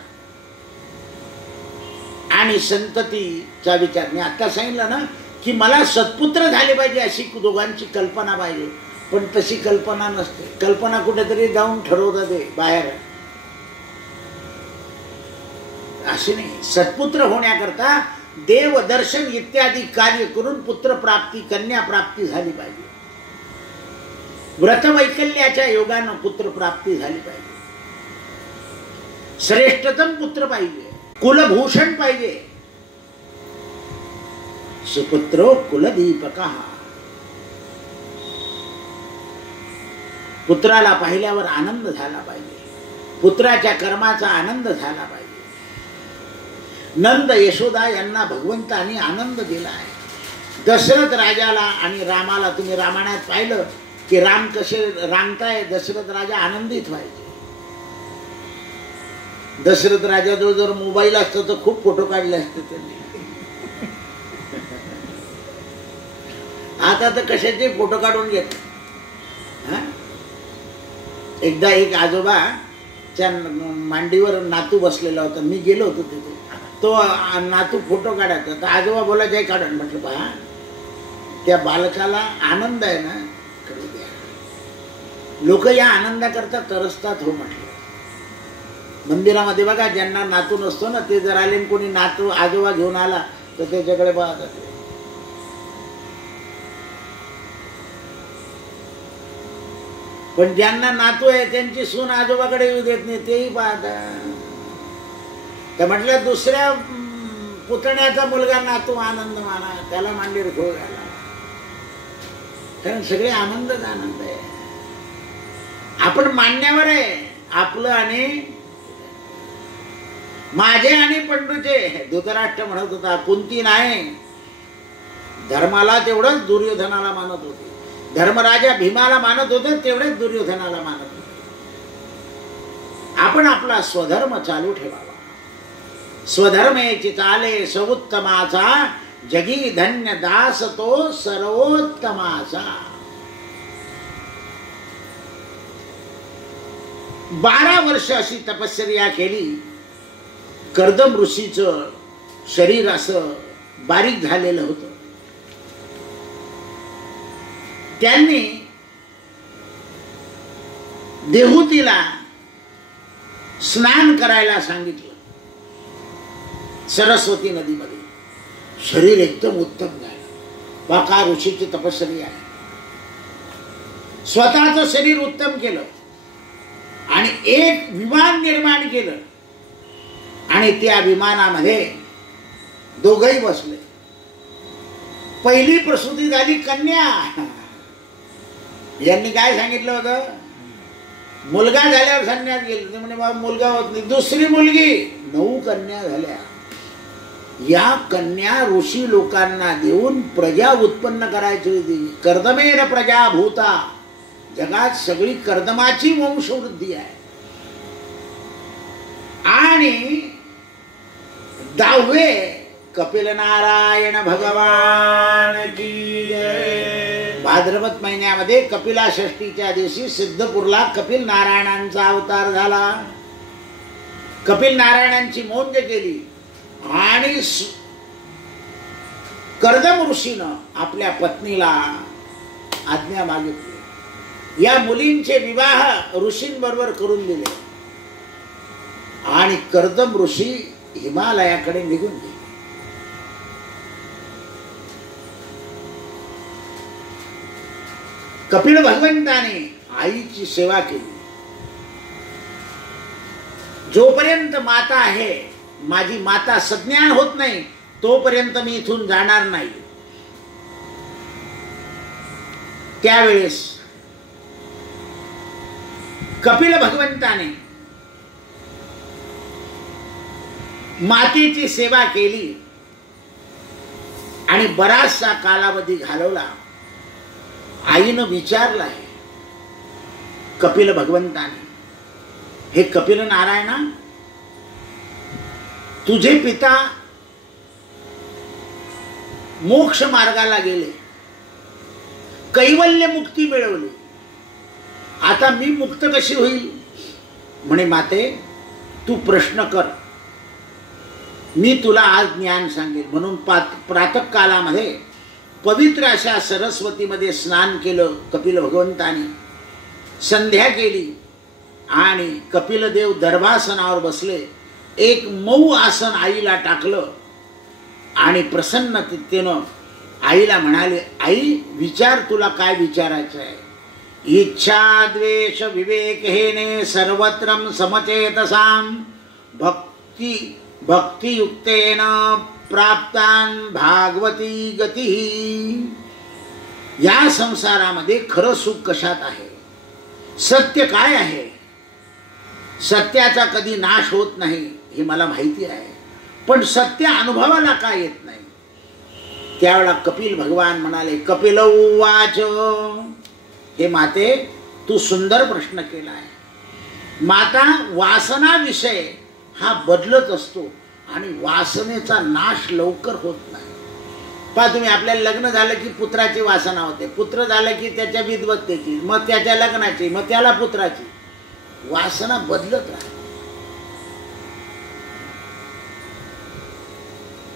आणि संततीचा विचार. मी आता सांगितलं ना की मला सत्पुत्र झाले पाहिजे अशी दोघांची कल्पना पाहिजे, पण तशी कल्पना नसते. कल्पना कुठेतरी जाऊन ठरवतात ते बाहेर, असे नाही. सत्पुत्र होण्याकरता देव दर्शन इत्यादी कार्य करून पुत्र प्राप्ती, कन्या प्राप्ती झाली पाहिजे. व्रतवैकल्याच्या योगानं पुत्र प्राप्ती झाली पाहिजे. श्रेष्ठतम पुत्र पाहिजे, कुलभूषण पाहिजे. सुपुत्रो कुलदीपकः. पुत्राला पाहिल्यावर आनंद झाला पाहिजे, पुत्राच्या कर्माचा आनंद झाला पाहिजे. नंद यशोदा यांना भगवंतानी आनंद दिला आहे. दशरथ राजाला आणि रामाला तुम्ही रामायणात पाहिलं की राम कसे रांगताय, दशरथ राजा आनंदित व्हायचे. दशरथ राजाजवळ जर मोबाईल असतो तर खूप फोटो काढले असते त्यांनी. आता तर कशाचे फोटो काढून घेत. एकदा एक आजोबाच्या मांडीवर नातू बसलेला होता, मी गेलो होतो तिथे. तो नातू फोटो काढायचा तर आजोबा बोलायचे काढून. म्हटलं पहा त्या बालकाला आनंद आहे ना, करू द्या. लोक या आनंदाकरता तरसतात हो. म्हटलं मंदिरामध्ये बघा ज्यांना नातू नसतो ना ते जर आले कोणी नातू आजोबा घेऊन आला तर त्याच्याकडे पाहतात. पण ज्यांना नातू आहे त्यांची सून आजोबाकडे येऊ देत नाही, तेही पाहतात. तर म्हटलं दुसऱ्या पुतण्याचा मुलगा नातू आनंद माना, त्याला मांडीवर घेऊ घाला. कारण सगळे आनंदच आनंद आहे. आपण मांडण्यावर आहे आपलं आणि माझे आणि पंडूचे. धृतराष्ट्र म्हणत होता कुंती नाही, धर्माला तेवढंच दुर्योधनाला मानत होते. धर्मराजा भीमाला मानत होते तेवढेच दुर्योधनाला मानत होते. आपण आपला स्वधर्म चालू ठेवावा. स्वधर्मेची चाले सवुत्तमाचा, जगी धन्य दास तो सर्वोत्तमाचा. 12 वर्ष अशी तपश्चर्या केली. कर्दम ऋषीचं शरीर असं बारीक झालेलं होतं. त्यांनी देहूतीला स्नान करायला सांगितलं सरस्वती नदीमध्ये. शरीर एकदम उत्तम झालं. बाका ऋषीची तपश्चर्या आहे. स्वतःचं शरीर उत्तम केलं आणि एक विमान निर्माण केलं आणि त्या विमानामध्ये दोघंही बसले. पहिली प्रसूती झाली कन्या. यांनी काय सांगितलं होतं, मुलगा झाल्यावर संन्यास गेले. ते म्हणे बाबा मुलगा होत नाही. दुसरी मुलगी, 9 कन्या झाल्या. या कन्या ऋषी लोकांना देऊन प्रजा उत्पन्न करायची होती. कर्दमेर प्रजा भूता. जगात सगळी कर्दमाची वंशवृद्धी आहे. आणि 10वे कपिल नारायण भगवान की जय. भाद्रपद महिन्यामध्ये कपिला षष्टीच्या दिवशी सिद्धपूरला कपिल नारायणांचा अवतार झाला. कपिल नारायणांची मोंज केली आणि कर्दम ऋषीनं आपल्या पत्नीला आज्ञा मागितली. या मुलींचे विवाह ऋषींबरोबर करून दिले आणि कर्दम ऋषी हिमालयाकडे निघून गेले. कपिल भगवंताने आईची सेवा केली. जोपर्यंत माता आहे, माझी माता सज्ञान होत नाही, तोपर्यंत मी इथून जाणार नाही. त्यावेळेस कपिल भगवंताने मातेची सेवा केली आणि बराचसा कालावधी घालवला. आईनं विचारलं आहे कपिल भगवंताने, हे कपिल नारायणा, तुझे पिता मोक्ष मार्गाला गेले, कैवल्य मुक्ती मिळवली, आता मी मुक्त कशी होईल? म्हणे माते, तू प्रश्न कर, मी तुला आज ज्ञान सांगेन. म्हणून प्रातःकालामध्ये पवित्र अशा सरस्वतीमध्ये स्नान केलं कपिल भगवंताने. संध्या केली आणि कपिलदेव दर्भासनावर बसले. एक मऊ आसन आईला टाकलं आणि प्रसन्नतेनं आईला म्हणाले, आई विचार, तुला काय विचारायचं आहे? इच्छा द्वेष विवेकहेने सर्वत्रम समचेतसाम भक्तियुक्तेन प्राप्तान भागवती गती. या संसारामध्ये खरं सुख कशात आहे? सत्य काय आहे? सत्याचा कधी नाश होत नाही हे मला माहिती आहे, पण सत्य अनुभवाला काय येत नाही? त्यावेळेला कपिल भगवान म्हणाले, कपिल उवाच, हे माते, तू सुंदर प्रश्न केला आहे. माता, वासना विषय हा बदलत असतो आणि वासनेचा नाश लवकर होत नाही. पहा तुम्ही, आपल्याला लग्न झालं की पुत्राची वासना होते, पुत्र झालं की त्याच्या विद्वत्तेची, मग त्याच्या लग्नाची, मग त्याला पुत्राची. वासना बदलत राहते.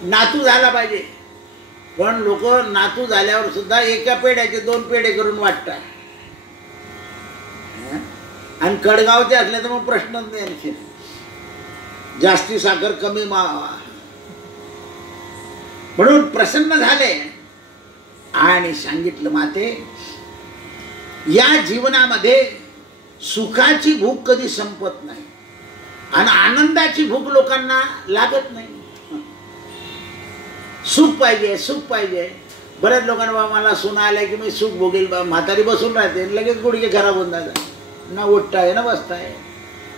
नातू झाला पाहिजे, पण लोक नातू झाल्यावर सुद्धा एका पेढ्याचे 2 पेढे करून वाटतात. आणि कडगावचे असले तर मग प्रश्नच नाही, आणखी जास्ती साखर कमी मावा. म्हणून प्रसन्न झाले आणि सांगितलं, माते, या जीवनामध्ये सुखाची भूक कधी संपत नाही आणि आनंदाची भूक लोकांना लागत नाही. सुख पाहिजे, सुख पाहिजे. बऱ्याच लोकांना मला सुना आल्या की मी सुख भोगेल, म्हातारी बसून राहते, लगेच गुडघे खराब होऊन जातात, ना उठताय ना बसताय.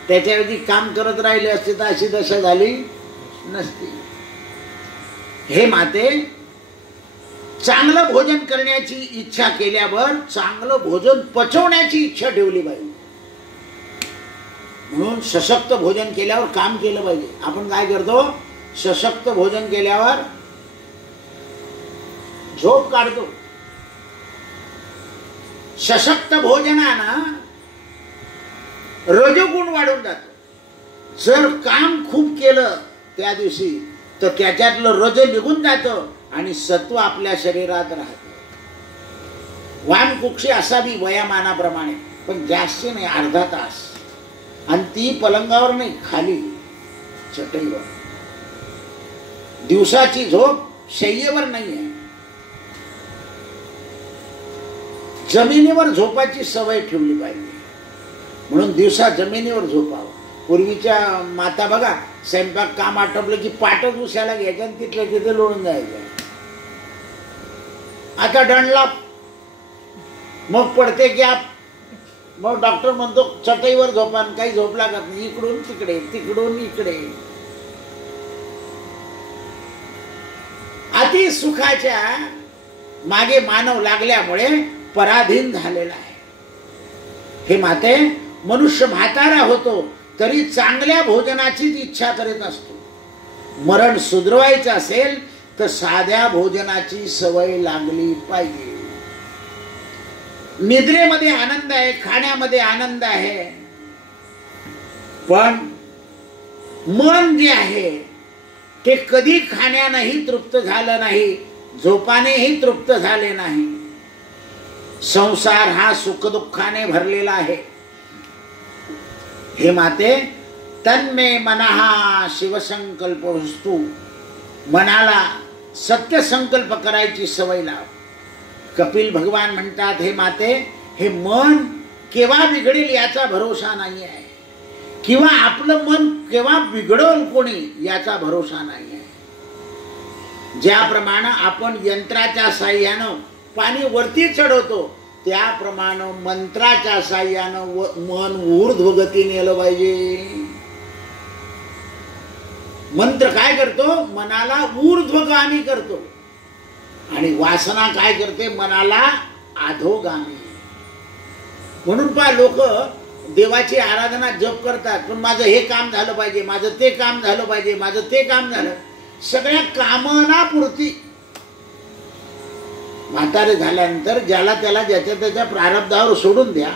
त्याच्याऐवजी काम करत राहिले असते तर अशी दशा झाली नसती. हे माते, चांगलं भोजन करण्याची इच्छा केल्यावर चांगलं भोजन पचवण्याची इच्छा ठेवली पाहिजे. म्हणून सशक्त भोजन केल्यावर काम केलं पाहिजे. आपण काय करतो? सशक्त भोजन केल्यावर झोप काढतो. सशक्त भोजनानं रजोगुण वाढून जातो. जर काम खूप केलं त्या दिवशी तर त्याच्यातलं रज निघून जातं आणि सत्व आपल्या शरीरात राहतं. वामकुक्षी असावी वयामानाप्रमाणे, पण जास्त नाही, अर्धा तास. आणि ती पलंगावर नाही, खाली चटईवर. दिवसाची झोप शय्येवर नाही आहे, जमिनीवर झोपाची सवय ठेवली पाहिजे. म्हणून दिवसा जमिनीवर झोपावं. पूर्वीच्या माता बघा, स्वयंपाक काम आटपलं की पाटच उसायला घ्यायचं आणि तिथल्या तिथे लोळून जायचं. आता डणलाप, मग पडते गॅप, मग डॉक्टर म्हणतो चटईवर झोपा, काही झोप लागत नाही, इकडून तिकडे तिकडून इकडे. अति सुखाच्या मागे मानव लागल्यामुळे पराधीन झालेला आहे. हे माते, मनुष्य म्हातारा होतो तरी चांगल्या भोजनाचीच इच्छा करीत असतो. मरण सुधरवायचं असेल तर साध्या भोजनाची सवय लागली पाहिजे. निद्रेमध्ये आनंद आहे, खाण्यामध्ये आनंद आहे, पण मन जे आहे ते कधी खाण्यानेही तृप्त झालं नाही, झोपानेही तृप्त झाले नाही. संसार हा सुखदुःखाने भरलेला आहे. हे माते, तन्मे मनहा शिवसंकल्प वस्तू, मनाला सत्य संकल्प करायची सवय लाव. कपिल भगवान म्हणतात, हे माते, हे मन केव्हा बिघडेल याचा भरोसा नाही आहे, किंवा आपलं मन केव्हा बिघडवल कोणी याचा भरोसा नाही आहे. ज्याप्रमाणे आपण यंत्राच्या साह्यानं पाणी वरती चढवतो, त्याप्रमाणे मंत्राच्या साह्यानं मन ऊर्ध्व गतीने नेलं पाहिजे. मंत्र काय करतो? मनाला ऊर्ध्वगामी करतो. आणि वासना काय करते? मनाला अधोगामी. म्हणून पहा, लोक देवाची आराधना जप करतात, पण माझं हे काम झालं पाहिजे, माझं ते काम झालं पाहिजे, माझं ते काम झालं. सगळ्या कामनापुरती म्हातारे झाल्यानंतर ज्याला त्याला ज्याच्या त्याच्या प्रारब्धावर सोडून द्या.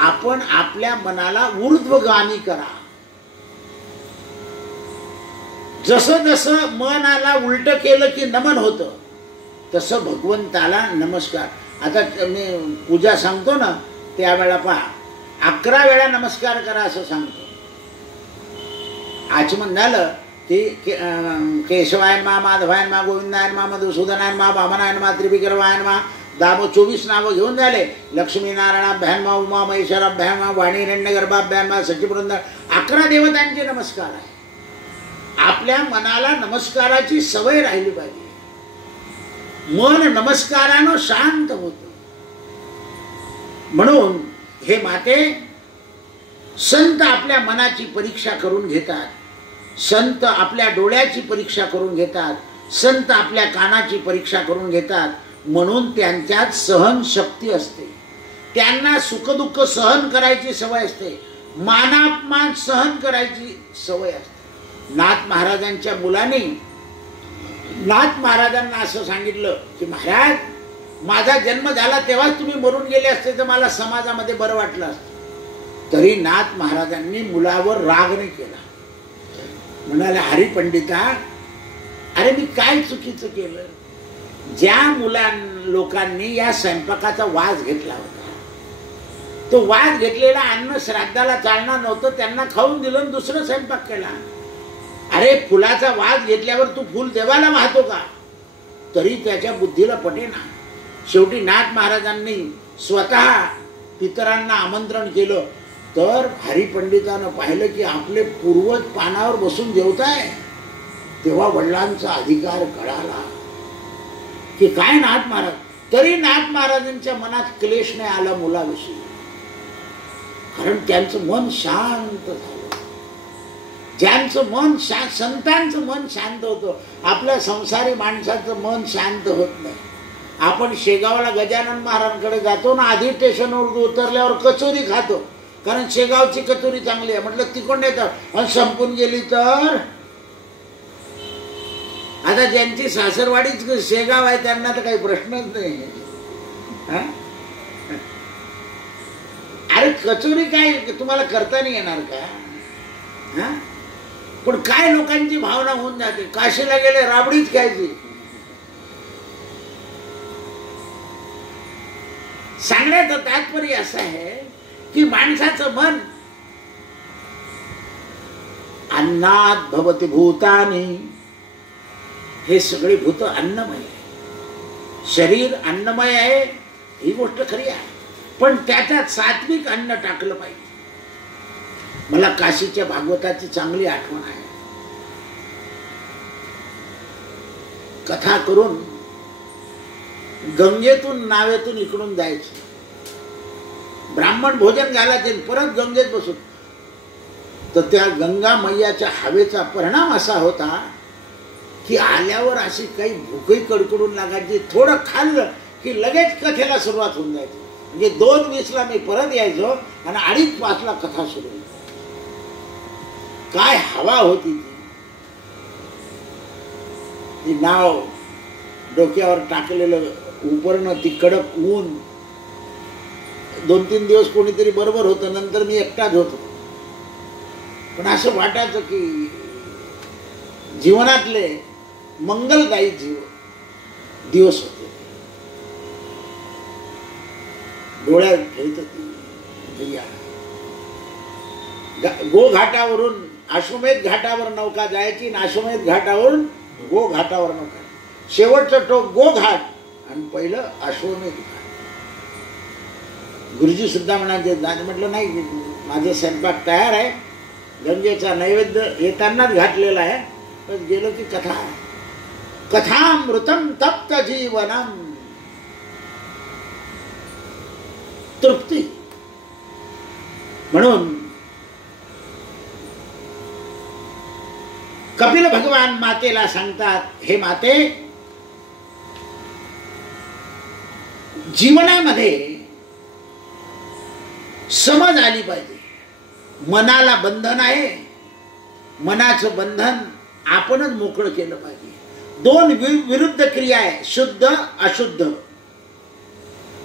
आपण आपल्या मनाला ऊर्ध्वगामी करा. जसं जसं मनाला उलट केलं की नमन होतं, तसं भगवंताला नमस्कार. आता मी पूजा सांगतो ना, त्यावेळेला पहा, 11 वेळा नमस्कार करा असं सांगतो. आचमन झालं की केशवाय मा, माधवाय मा, गोविंदाय मा, मधुसूदनाय मा, वामनाय मा, त्रिविक्रमाय मा, 24 नावं घेऊन झाले. लक्ष्मीनारायणाभ्यान मा, उमा महेश्वराभ्यान मा, वाणीरण्यगर्भाभ्यान मा, सचिवृंद, 11 देवतांचे नमस्कार आहे. आपल्या मनाला नमस्काराची सवय राहिली पाहिजे. मन नमस्कारानं शांत होतं. म्हणून हे माते, संत आपल्या मनाची परीक्षा करून घेतात, संत आपल्या डोळ्याची परीक्षा करून घेतात, संत आपल्या कानाची परीक्षा करून घेतात. म्हणून त्यांच्यात सहनशक्ती असते. त्यांना सुखदुःख सहन करायची सवय असते, मानापमान सहन करायची सवय असते. नाथ महाराजांच्या मुलांनी नाथ महाराजांना असं सांगितलं की, महाराज, माझा जन्म झाला तेव्हाच तुम्ही मरून गेले असते तर मला समाजामध्ये बरं वाटलं असतं. तरी नाथ महाराजांनी मुलावर राग नाही केला. म्हणाले, हरिपंडिता, अरे मी काय चुकीचं केलं? ज्या लोकांनी या स्वयंपाकाचा वास घेतला होता, तो वास घेतलेला अन्न श्राद्धाला चालणार नव्हतं, त्यांना खाऊन दिलं आणि दुसरं स्वयंपाक केला. अरे, फुलाचा वास घेतल्यावर तू फुल देवाला वाहतो का? तरी त्याच्या बुद्धीला पटेना. शेवटी नाथ महाराजांनी स्वतः पितरांना आमंत्रण केलं. तर हरिपंडितानं पाहिलं की आपले पूर्वज पानावर बसून जेवताय. तेव्हा वडिलांचा अधिकार कळाला की काय नाथ महाराज. तरी नाथ महाराजांच्या मनात क्लेश नाही आला मुलाविषयी, कारण त्यांचं मन शांत झालं. ज्यांचं मन संतांचं मन शांत होतं, आपल्या संसारी माणसाचं मन शांत होत नाही. आपण शेगावला गजानन महाराजांकडे जातो ना, आधी स्टेशनवर उतरल्यावर कचोरी खातो, कारण शेगावची कचोरी चांगली आहे. म्हटलं तिकडून येतं आणि संपून गेली तर. आता ज्यांची सासरवाडीच शेगाव आहे त्यांना तर काही प्रश्नच नाही. अरे, कचोरी काय तुम्हाला करता नाही येणार का? पण काय लोकांची भावना होऊन जाते, काशीला गेले राबडीच खायची. सांगण्याचं तात्पर्य असं आहे की माणसाचं मन अन्नात भवति भूतानी, हे सगळे भूत अन्नमय आहे. शरीर अन्नमय आहे ही गोष्ट खरी आहे, पण त्याच्यात सात्विक अन्न टाकलं पाहिजे. मला काशीच्या भागवताची चांगली आठवण आहे. कथा करून गंगेतून नावेतून इकडून जायचं, ब्राह्मण भोजन घालायचे, परत गंगेत बसून. तर त्या गंगा मैयाच्या हवेचा परिणाम असा होता की आल्यावर अशी काही भूकही कडकडून लागायची. थोडं खाल्लं की लगेच कथेला सुरुवात होऊन जायची. म्हणजे 2:20 मी परत यायचो आणि 2:30 कथा सुरू होती. काय हवा होती ती नाव डोक्यावर टाकलेलं उपरणं, ती कडक ऊन. 2-3 दिवस कोणीतरी बरोबर होतं, नंतर मी एकटाच होतो. पण असं वाटायचं की जीवनातले मंगलदायी जीवन दिवस होते. डोळ्यात खेळत होती. गो घाटावरून अश्वमेध घाटावर नौका जायची आणि अश्वमेध घाटावरून गो घाटावर नौका. शेवटचं टोक गो घाट आणि पहिलं अश्वमेध घाट. गुरुजी सुद्धा म्हणायचे, म्हटलं नाही, माझं स्वयंपाक तयार आहे, गंगेचा नैवेद्य येतानाच घातलेला आहे, पण गेलो की कथा. कथामृतम तप्त जीवनम. तृप्ती. म्हणून कपिल भगवान मातेला सांगतात, हे माते, जीवनामध्ये समज आली पाहिजे. मनाला बंधन आहे, मनाचं बंधन आपणच मोकळं केलं पाहिजे. दोन विरुद्ध क्रिया आहे, शुद्ध अशुद्ध.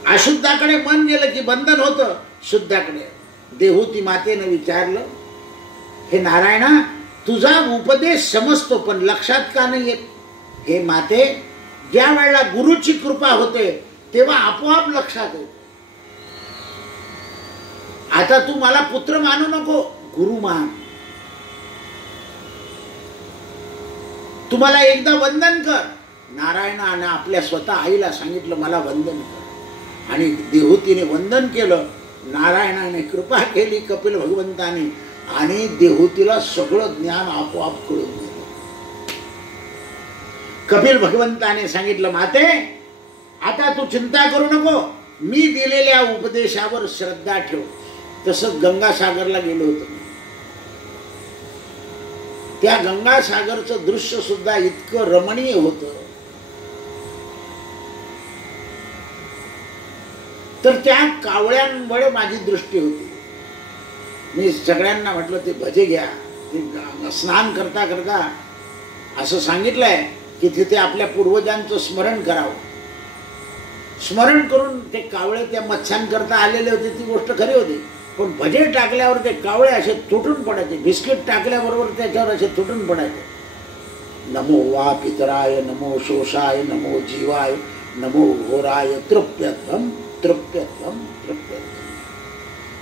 अशुद्धाकडे मन गेलं की बंधन होतं, शुद्धाकडे. देहूती मातेनं विचारलं, हे नारायणा, तुझा उपदेश समजतो पण लक्षात का नाही येत? हे माते, ज्या वेळेला गुरुची कृपा होते तेव्हा आपोआप लक्षात येते. आता तू मला पुत्र मानू नको, गुरु मान. तुम्हाला एकदा वंदन कर. नारायणाने आपल्या स्वतः आईला सांगितलं, मला वंदन कर. आणि देहूतीने वंदन केलं. नारायणाने कृपा केली कपिल भगवंताने, आणि देहूतीला सगळं ज्ञान आपोआप कळून गेलं. कपिल भगवंताने सांगितलं, माते, आता तू चिंता करू नको, मी दिलेल्या उपदेशावर श्रद्धा ठेव. तसंच गंगासागरला गेलो होतो. त्या गंगासागरचं दृश्य सुद्धा इतकं रमणीय होतं. तर त्या कावळ्यांमुळे माझी दृष्टी होती. मी सगळ्यांना म्हटलं, ते भजे घ्या. ते स्नान करता करता असं सांगितलंय की तिथे आपल्या पूर्वजांचं स्मरण करावं. स्मरण करून ते कावळे त्या मत्स्यांकरता आलेले होते, ती गोष्ट खरी होती. पण भजे टाकल्यावर ते कावळे असे तुटून पडायचे. बिस्किट टाकल्याबरोबर त्याच्यावर असे तुटून पडायचे. नमो वा पितराय, नमो शोषाय, नमो जीवाय, नमो घोराय, तृप्यत्वम तृप्यत्वम तृप्यत्वम.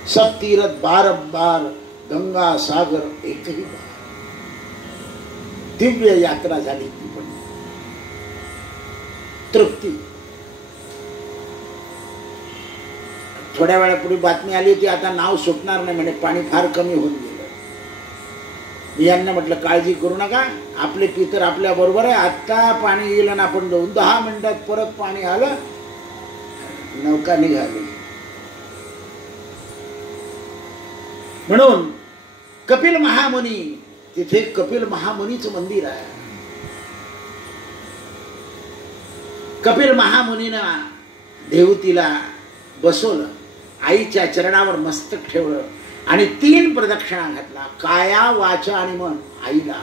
सब तीरथ बारंबार, गंगा सागर एकही बार. दिव्य यात्रा झाली ती पण. तृप्ती. थोड्या वेळापूर्वी बातमी आली होती, आता नाव सुटणार नाही म्हणे, पाणी फार कमी होऊन गेलं. मी यांना म्हटलं, काळजी करू नका, आपले पितर आपल्या बरोबर आहे. आता पाणी येईल आणि आपण जाऊन 10 मिनिटात परत पाणी आलं, नौका निघाली. म्हणून कपिल महामुनी, तिथे कपिल महामुनीचं मंदिर आहे. कपिल महामुनीनं देवतीला बसवलं, आईच्या चरणावर मस्तक ठेवलं आणि 3 प्रदक्षिणा घातला. काया, वाचा आणि मन. आईला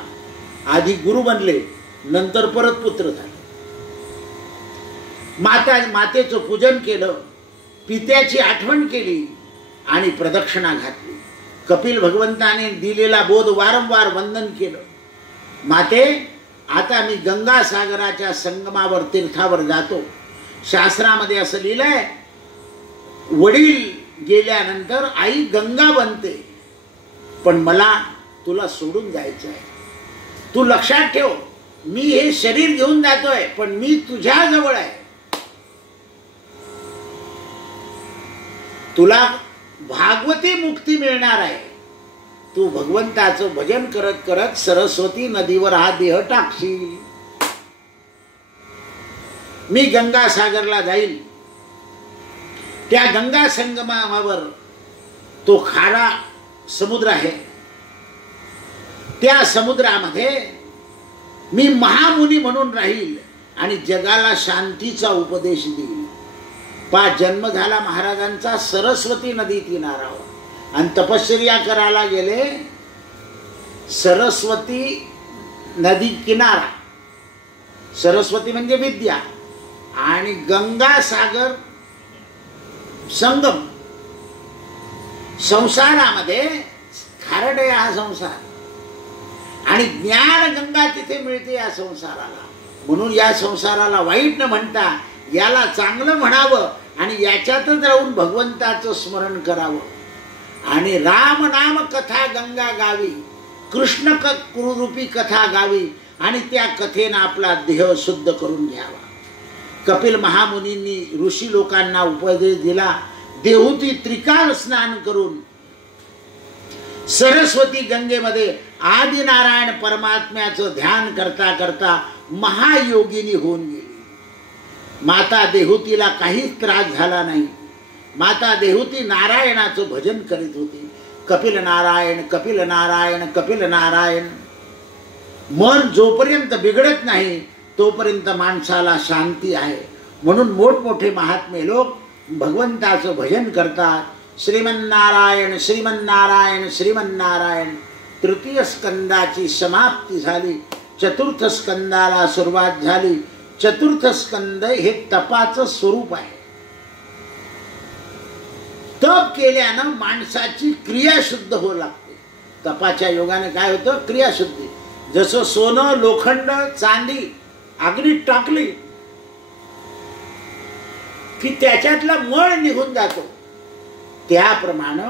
आधी गुरु बनले, नंतर परत पुत्र झाले. मातेचं पूजन केलं, पित्याची आठवण केली आणि प्रदक्षिणा घातली. कपिल भगवंताने दिलेला बोध वारंवार वंदन केलं. माते, आता मी गंगासागराच्या संगमावर, तीर्थावर जातो. शास्त्रामध्ये असं लिहिलंय, वडील गेल्यानंतर आई गंगा बनते, पण मला तुला सोडून जायचं आहे. तू लक्षात ठेव, मी हे शरीर घेऊन जातोय, पण मी तुझ्या जवळ आहे. तुला भागवती मुक्ती मिळणार आहे. तू भगवंताचं भजन करत करत सरस्वती नदीवर हा देह टाकशील. मी गंगासागरला जाईल. त्या गंगा संगमावर तो खारा समुद्र आहे. त्या समुद्रामध्ये मी महामुनी म्हणून राहील आणि जगाला शांतीचा उपदेश देईल. 5 जन्म झाला महाराजांचा सरस्वती नदी किनारावर आणि तपश्चर्या करायला गेले. सरस्वती नदी किनारा, सरस्वती म्हणजे विद्या, आणि गंगासागर संगम. संसारामध्ये खारट आहे हा संसार, आणि ज्ञान गंगा तिथे मिळते या संसाराला. म्हणून या संसाराला वाईट न म्हणता याला चांगलं म्हणावं आणि याच्यातच राहून भगवंताचं स्मरण करावं. आणि राम नाम कथा गंगा गावी, कृष्ण कुरूपी कथा गावी आणि त्या कथेनं आपला देह शुद्ध करून घ्यावा. कपिल महामुनींनी ऋषी लोकांना उपदेश दिला. देहूती त्रिकाल स्नान करून सरस्वती गंगेमध्ये आदिनारायण परमात्म्याचं ध्यान करता करता महायोगिनी होऊन गेली. माता देहूतीला काहीच त्रास झाला नाही. माता देहूती नारायणाचं भजन करीत होती. कपिल नारायण कपिल नारायण कपिल नारायण. मन जोपर्यंत बिघडत नाही तोपर्यंत माणसाला शांती आहे. म्हणून मोठमोठे महात्मे लोक भगवंताचं भजन करतात. श्रीमन्नारायण श्रीमन्नारायण श्रीमन्नारायण. तृतीय स्कंदाची समाप्ती झाली. चतुर्थ स्कंदाला सुरुवात झाली. चतुर्थ स्कंद हे तपाचं स्वरूप आहे. तप केल्यानं माणसाची क्रिया शुद्ध होऊ लागते. तपाच्या योगाने काय होतं? क्रियाशुद्धी. जसं सोनं लोखंड चांदी अग्नीत टाकली की त्याच्यातला मळ निघून जातो, त्याप्रमाणे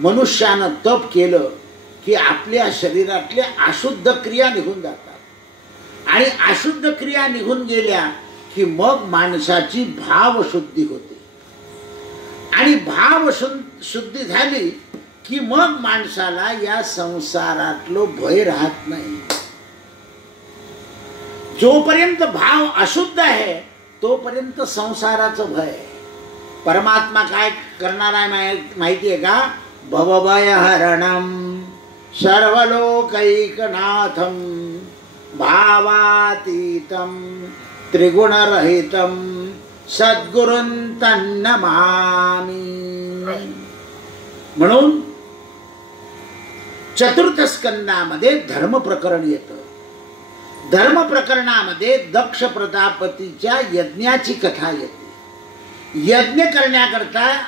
मनुष्यानं तप केलं की आपल्या शरीरातल्या अशुद्ध क्रिया निघून जातात आणि अशुद्ध क्रिया निघून गेल्या की मग माणसाची भावशुद्धी होते आणि भावशुद्धी झाली की मग माणसाला या संसारातलं भय राहत नाही. जोपर्यंत भाव अशुद्ध आहे तोपर्यंत संसाराचं भय. परमात्मा काय करणार आहे माहिती आहे का? भवभय हरणम सर्वलोकैकनाथम भावातीतम त्रिगुणरहितम सद्गुरुं तन्नमामि. म्हणून चतुर्थ स्कंदामध्ये धर्म प्रकरण येतं. धर्म प्रकरणामध्ये दक्ष प्रजापतीच्या यज्ञाची कथा येते. यज्ञ करण्याकरता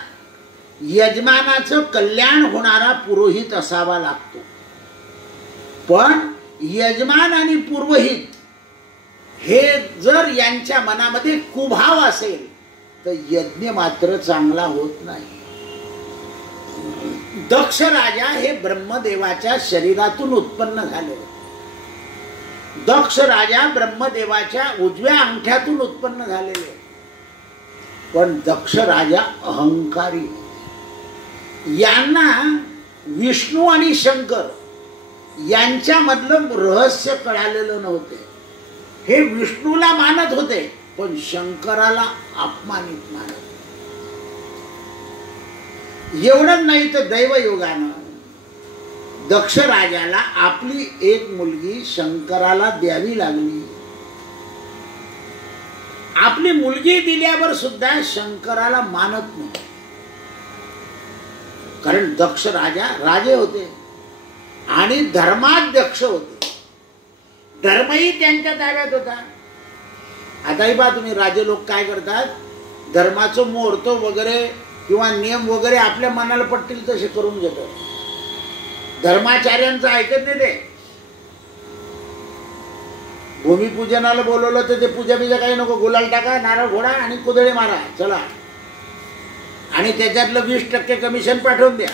यजमानाचं कल्याण होणारा पुरोहित असावा लागतो. पण यजमान आणि पुरोहित हे जर यांच्या मनामध्ये कुभाव असेल तर यज्ञ मात्र चांगला होत नाही. दक्ष राजा हे ब्रह्मदेवाच्या शरीरातून उत्पन्न झाले. दक्ष राजा ब्रह्मदेवाच्या उजव्या अंगठ्यातून उत्पन्न झालेले. पण दक्ष राजा अहंकारी. यांना विष्णू आणि शंकर यांच्यामधलं रहस्य कळालेलं नव्हते. हे विष्णूला मानत होते पण शंकराला अपमानित मानत. एवढंच नाही तर दैवयोगानं दक्ष राजाला आपली एक मुलगी शंकराला द्यावी लागली. आपली मुलगी दिल्यावर सुद्धा शंकराला मानत नाही. कारण दक्ष राजा राजे होते आणि धर्माध्यक्ष होते. धर्मही त्यांच्या ताब्यात होता. आताही पहा तुम्ही, राजे लोक काय करतात? धर्माचं मुहूर्त वगैरे किंवा नियम वगैरे आपल्या मनाला पटतील तसे करून घेतात. धर्माचार्यांचं ऐकत नाही ते. भूमिपूजनाला बोलवलं तर ते पूजा बिजा काही नको, गुलाल टाका, नारळ घोडा आणि कुदळे मारा, चला, आणि त्याच्यातलं 20% कमिशन पाठवून द्या.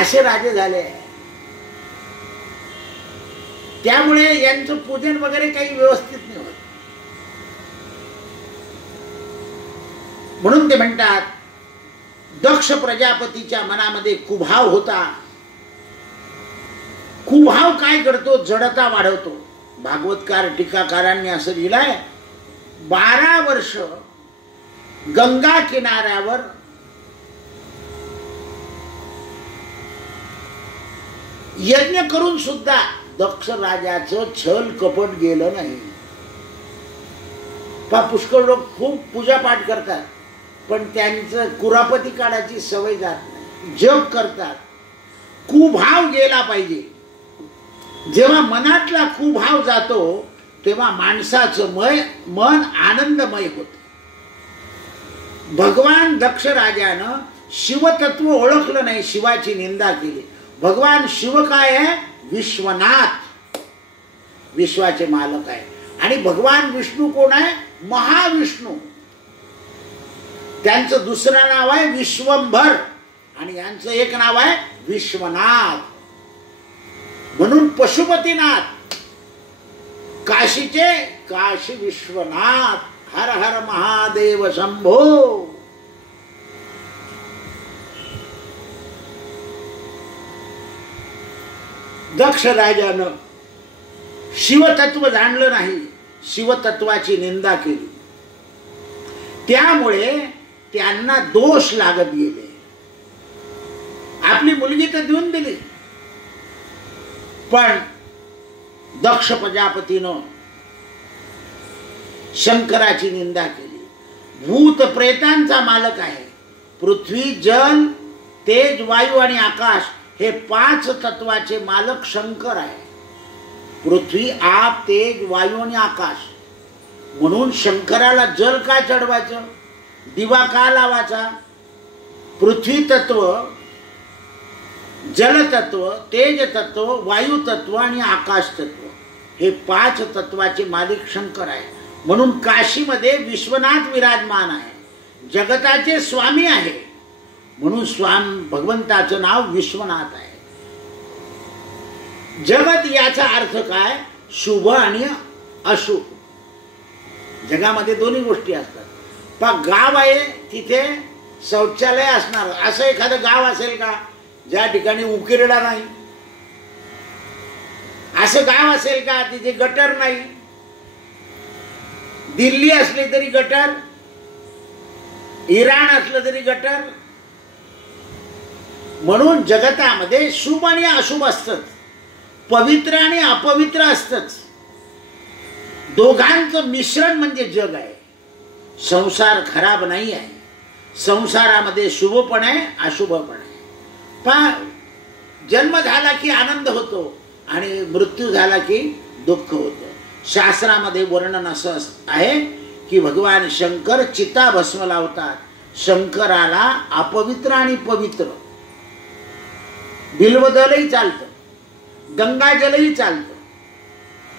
असे राजे झाले. त्यामुळे यांचं पूजन वगैरे काही व्यवस्थित नाही होत. म्हणून ते म्हणतात दक्ष प्रजापतीच्या मनामध्ये कुभाव होता. कुभाव काय करतो? जडता वाढवतो. भागवतकार टीकाकारांनी असं लिहिलंय, 12 वर्ष गंगा किनाऱ्यावर यज्ञ करून सुद्धा दक्ष राजाचं छल कपट गेलं नाही. पुष्कळ लोक खूप पूजापाठ करतात पण त्यांचं कुरापती काढायची सवय जात नाही. जप करतात. कुभाव गेला पाहिजे. जेव्हा मनातला कुभाव जातो तेव्हा माणसाचं मन आनंदमय होतं. भगवान दक्ष राजानं शिवतत्व ओळखलं नाही, शिवाची निंदा केली. भगवान शिव काय आहे? विश्वनाथ. विश्वाचे मालक आहे. आणि भगवान विष्णू कोण आहे? महाविष्णू. त्यांचं दुसरं नाव आहे विश्वंभर आणि यांचं एक नाव आहे विश्वनाथ. म्हणून पशुपतीनाथ, काशीचे काशी विश्वनाथ. हर हर महादेव शंभो. दक्ष राजानं शिवतत्व जाणलं नाही, शिवतत्वाची निंदा केली. त्यामुळे त्यांना दोष लागत गेले. आपली मुलगी तर देऊन दिली, पण दक्ष प्रजापतीनं शंकराची निंदा केली. भूत प्रेतांचा मालक आहे. पृथ्वी, जल, तेज, वायू आणि आकाश हे 5 तत्वाचे मालक शंकर आहे. पृथ्वी, आप, तेज, वायू आणि आकाश. म्हणून शंकराला जल का चढवायचं, दिवा का लावायचा? पृथ्वी तत्व, जल तत्व, तेज तत्व, वायू तत्व आणि आकाश तत्व हे 5 तत्वाचे मालिक शंकर आहे. म्हणून काशीमध्ये विश्वनाथ विराजमान आहे, जगताचे स्वामी आहे. म्हणून भगवंताचं नाव विश्वनाथ आहे. जगत याचा अर्थ काय? शुभ आणि अशुभ. जगामध्ये दोन्ही गोष्टी असतात. पण गाव आहे तिथे शौचालय असणार, असं एखादं गाव असेल का ज्या ठिकाणी उकिरडा नाही? असं गाव असेल का तिथे गटर नाही? दिल्ली असली तरी गटर, इराण असलं तरी गटर. म्हणून जगतामध्ये शुभ आणि अशुभ असतंच, पवित्र आणि अपवित्र असतंच. दोघांचं मिश्रण म्हणजे जग आहे. संसार खराब नाही आहे. संसारामध्ये शुभ पण आहे, अशुभ पण आहे. पण जन्म झाला की आनंद होतो आणि मृत्यू झाला की दुःख होतं. शास्त्रामध्ये वर्णन असं आहे की भगवान शंकर चिता भस्म लावतात. शंकराला अपवित्र आणि पवित्र बिल्वदलही चालतं, गंगाजलही चालतं.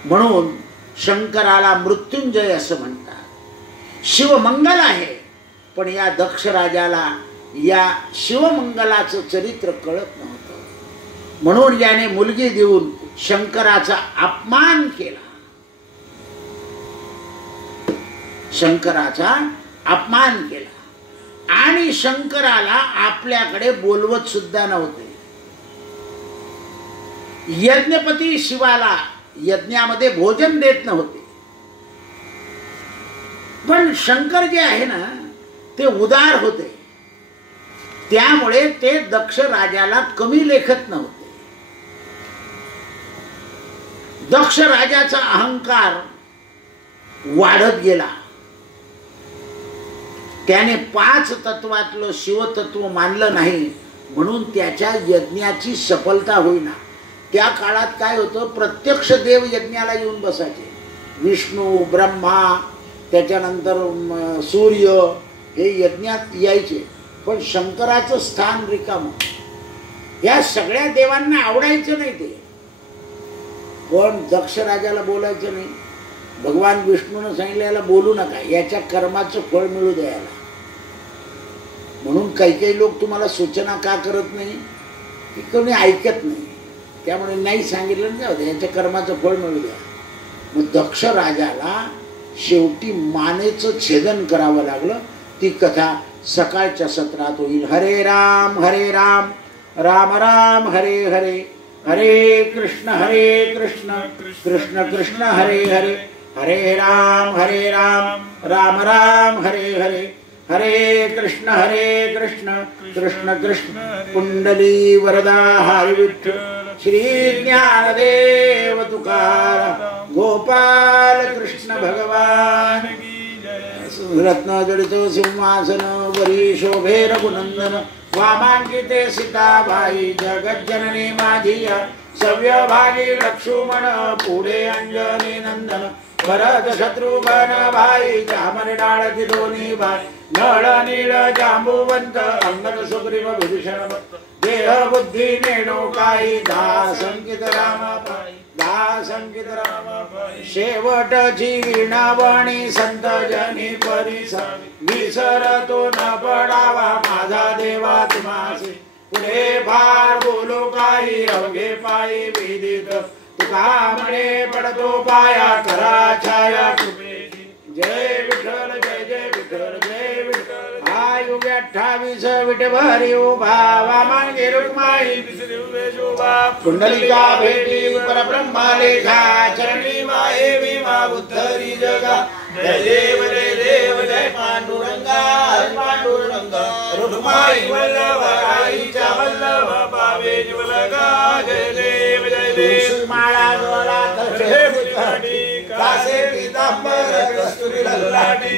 म्हणून शंकराला मृत्युंजय असं म्हणतात. शिवमंगल आहे. पण या दक्ष राजाला या शिवमंगलाचं चरित्र कळत नव्हतं. म्हणून याने मुलगी देऊन शंकराचा अपमान केला. शंकराचा अपमान केला आणि शंकराला आपल्याकडे बोलवत सुद्धा नव्हते. यज्ञपती शिवाला यज्ञामध्ये भोजन देत नव्हते. पण शंकर जे आहे ना ते उदार होते. त्यामुळे ते दक्ष राजाला कमी लेखत नव्हते. दक्ष राजाचा अहंकार वाढत गेला. त्याने 5 तत्वातलं शिवतत्व मानलं नाही, म्हणून त्याच्या यज्ञाची सफलता होईना. त्या काळात काय होतं, प्रत्यक्ष देव यज्ञाला येऊन बसायचे. विष्णू, ब्रह्मा, त्याच्यानंतर सूर्य हे यज्ञात यायचे. पण शंकराचं स्थान रिकामं. या सगळ्या देवांना आवडायचं नाही ते. पण दक्ष राजाला बोलायचं नाही. भगवान विष्णूनं सांगितलेला बोलू नका, याच्या कर्माचं फळ मिळू द्यायला. म्हणून काही काही लोक तुम्हाला सूचना का करत नाही, की कोणी ऐकत नाही. त्यामुळे नाही सांगितलं जाऊ दे, याच्या कर्माचं फळ मिळू द्या. मग दक्ष राजाला शेवटी मानेचं छेदन करावं लागलं. ती कथा सकाळच्या सत्रात होईल. हरे राम राम राम हरे हरे, हरे कृष्ण कृष्ण कृष्ण हरे हरे, हरे राम राम राम हरे हरे, हरे कृष्ण कृष्ण कृष्ण कुंडली वरदा हरी विठ्ठल. श्री ज्ञानदेव तुकाराम गोपाल कृष्ण भगवान. रत्न जडित सिंहासन वरी शोभे रघुनंदन, वामांकिते सीताबाई जगज्जननी माझिया. सव्यभागी लक्ष्मण पुढे अंजनी नंदन, भरत शत्रुघ्न भाई जामर डाळती दोन्ही भाई. नळ नीळ जांबुवंत अंगद सुग्रीव विभीषण, देह बुद्धी नेणो काही दास अंकित रामा पाई. संगीत राम शेवटची विणावाणी संत जनी परिसावी विसरतो न पडावा माझा देवा तुम्हासी पुढे फार बोलो काही अवघे पायी विदित तुका म्हणे पडतो पाया करा छाया कृपेची जय विठ्ठल जय जय विठ्ठल जय विठ्ठल आयुग 28 विठभरी उभा वामांगे रुक्माई कुंडलिका भेटी परब्रह्मा लेखा चरणी माये विमा उद्धरी जगा जय देव जय पांडुरंगा पांडुरंगा रुक्माई वल्लभ आईच्या वल्लभ पावे जुलगा जय देव माळा गोला कासे पीतांबर कस्तुरी ललाटी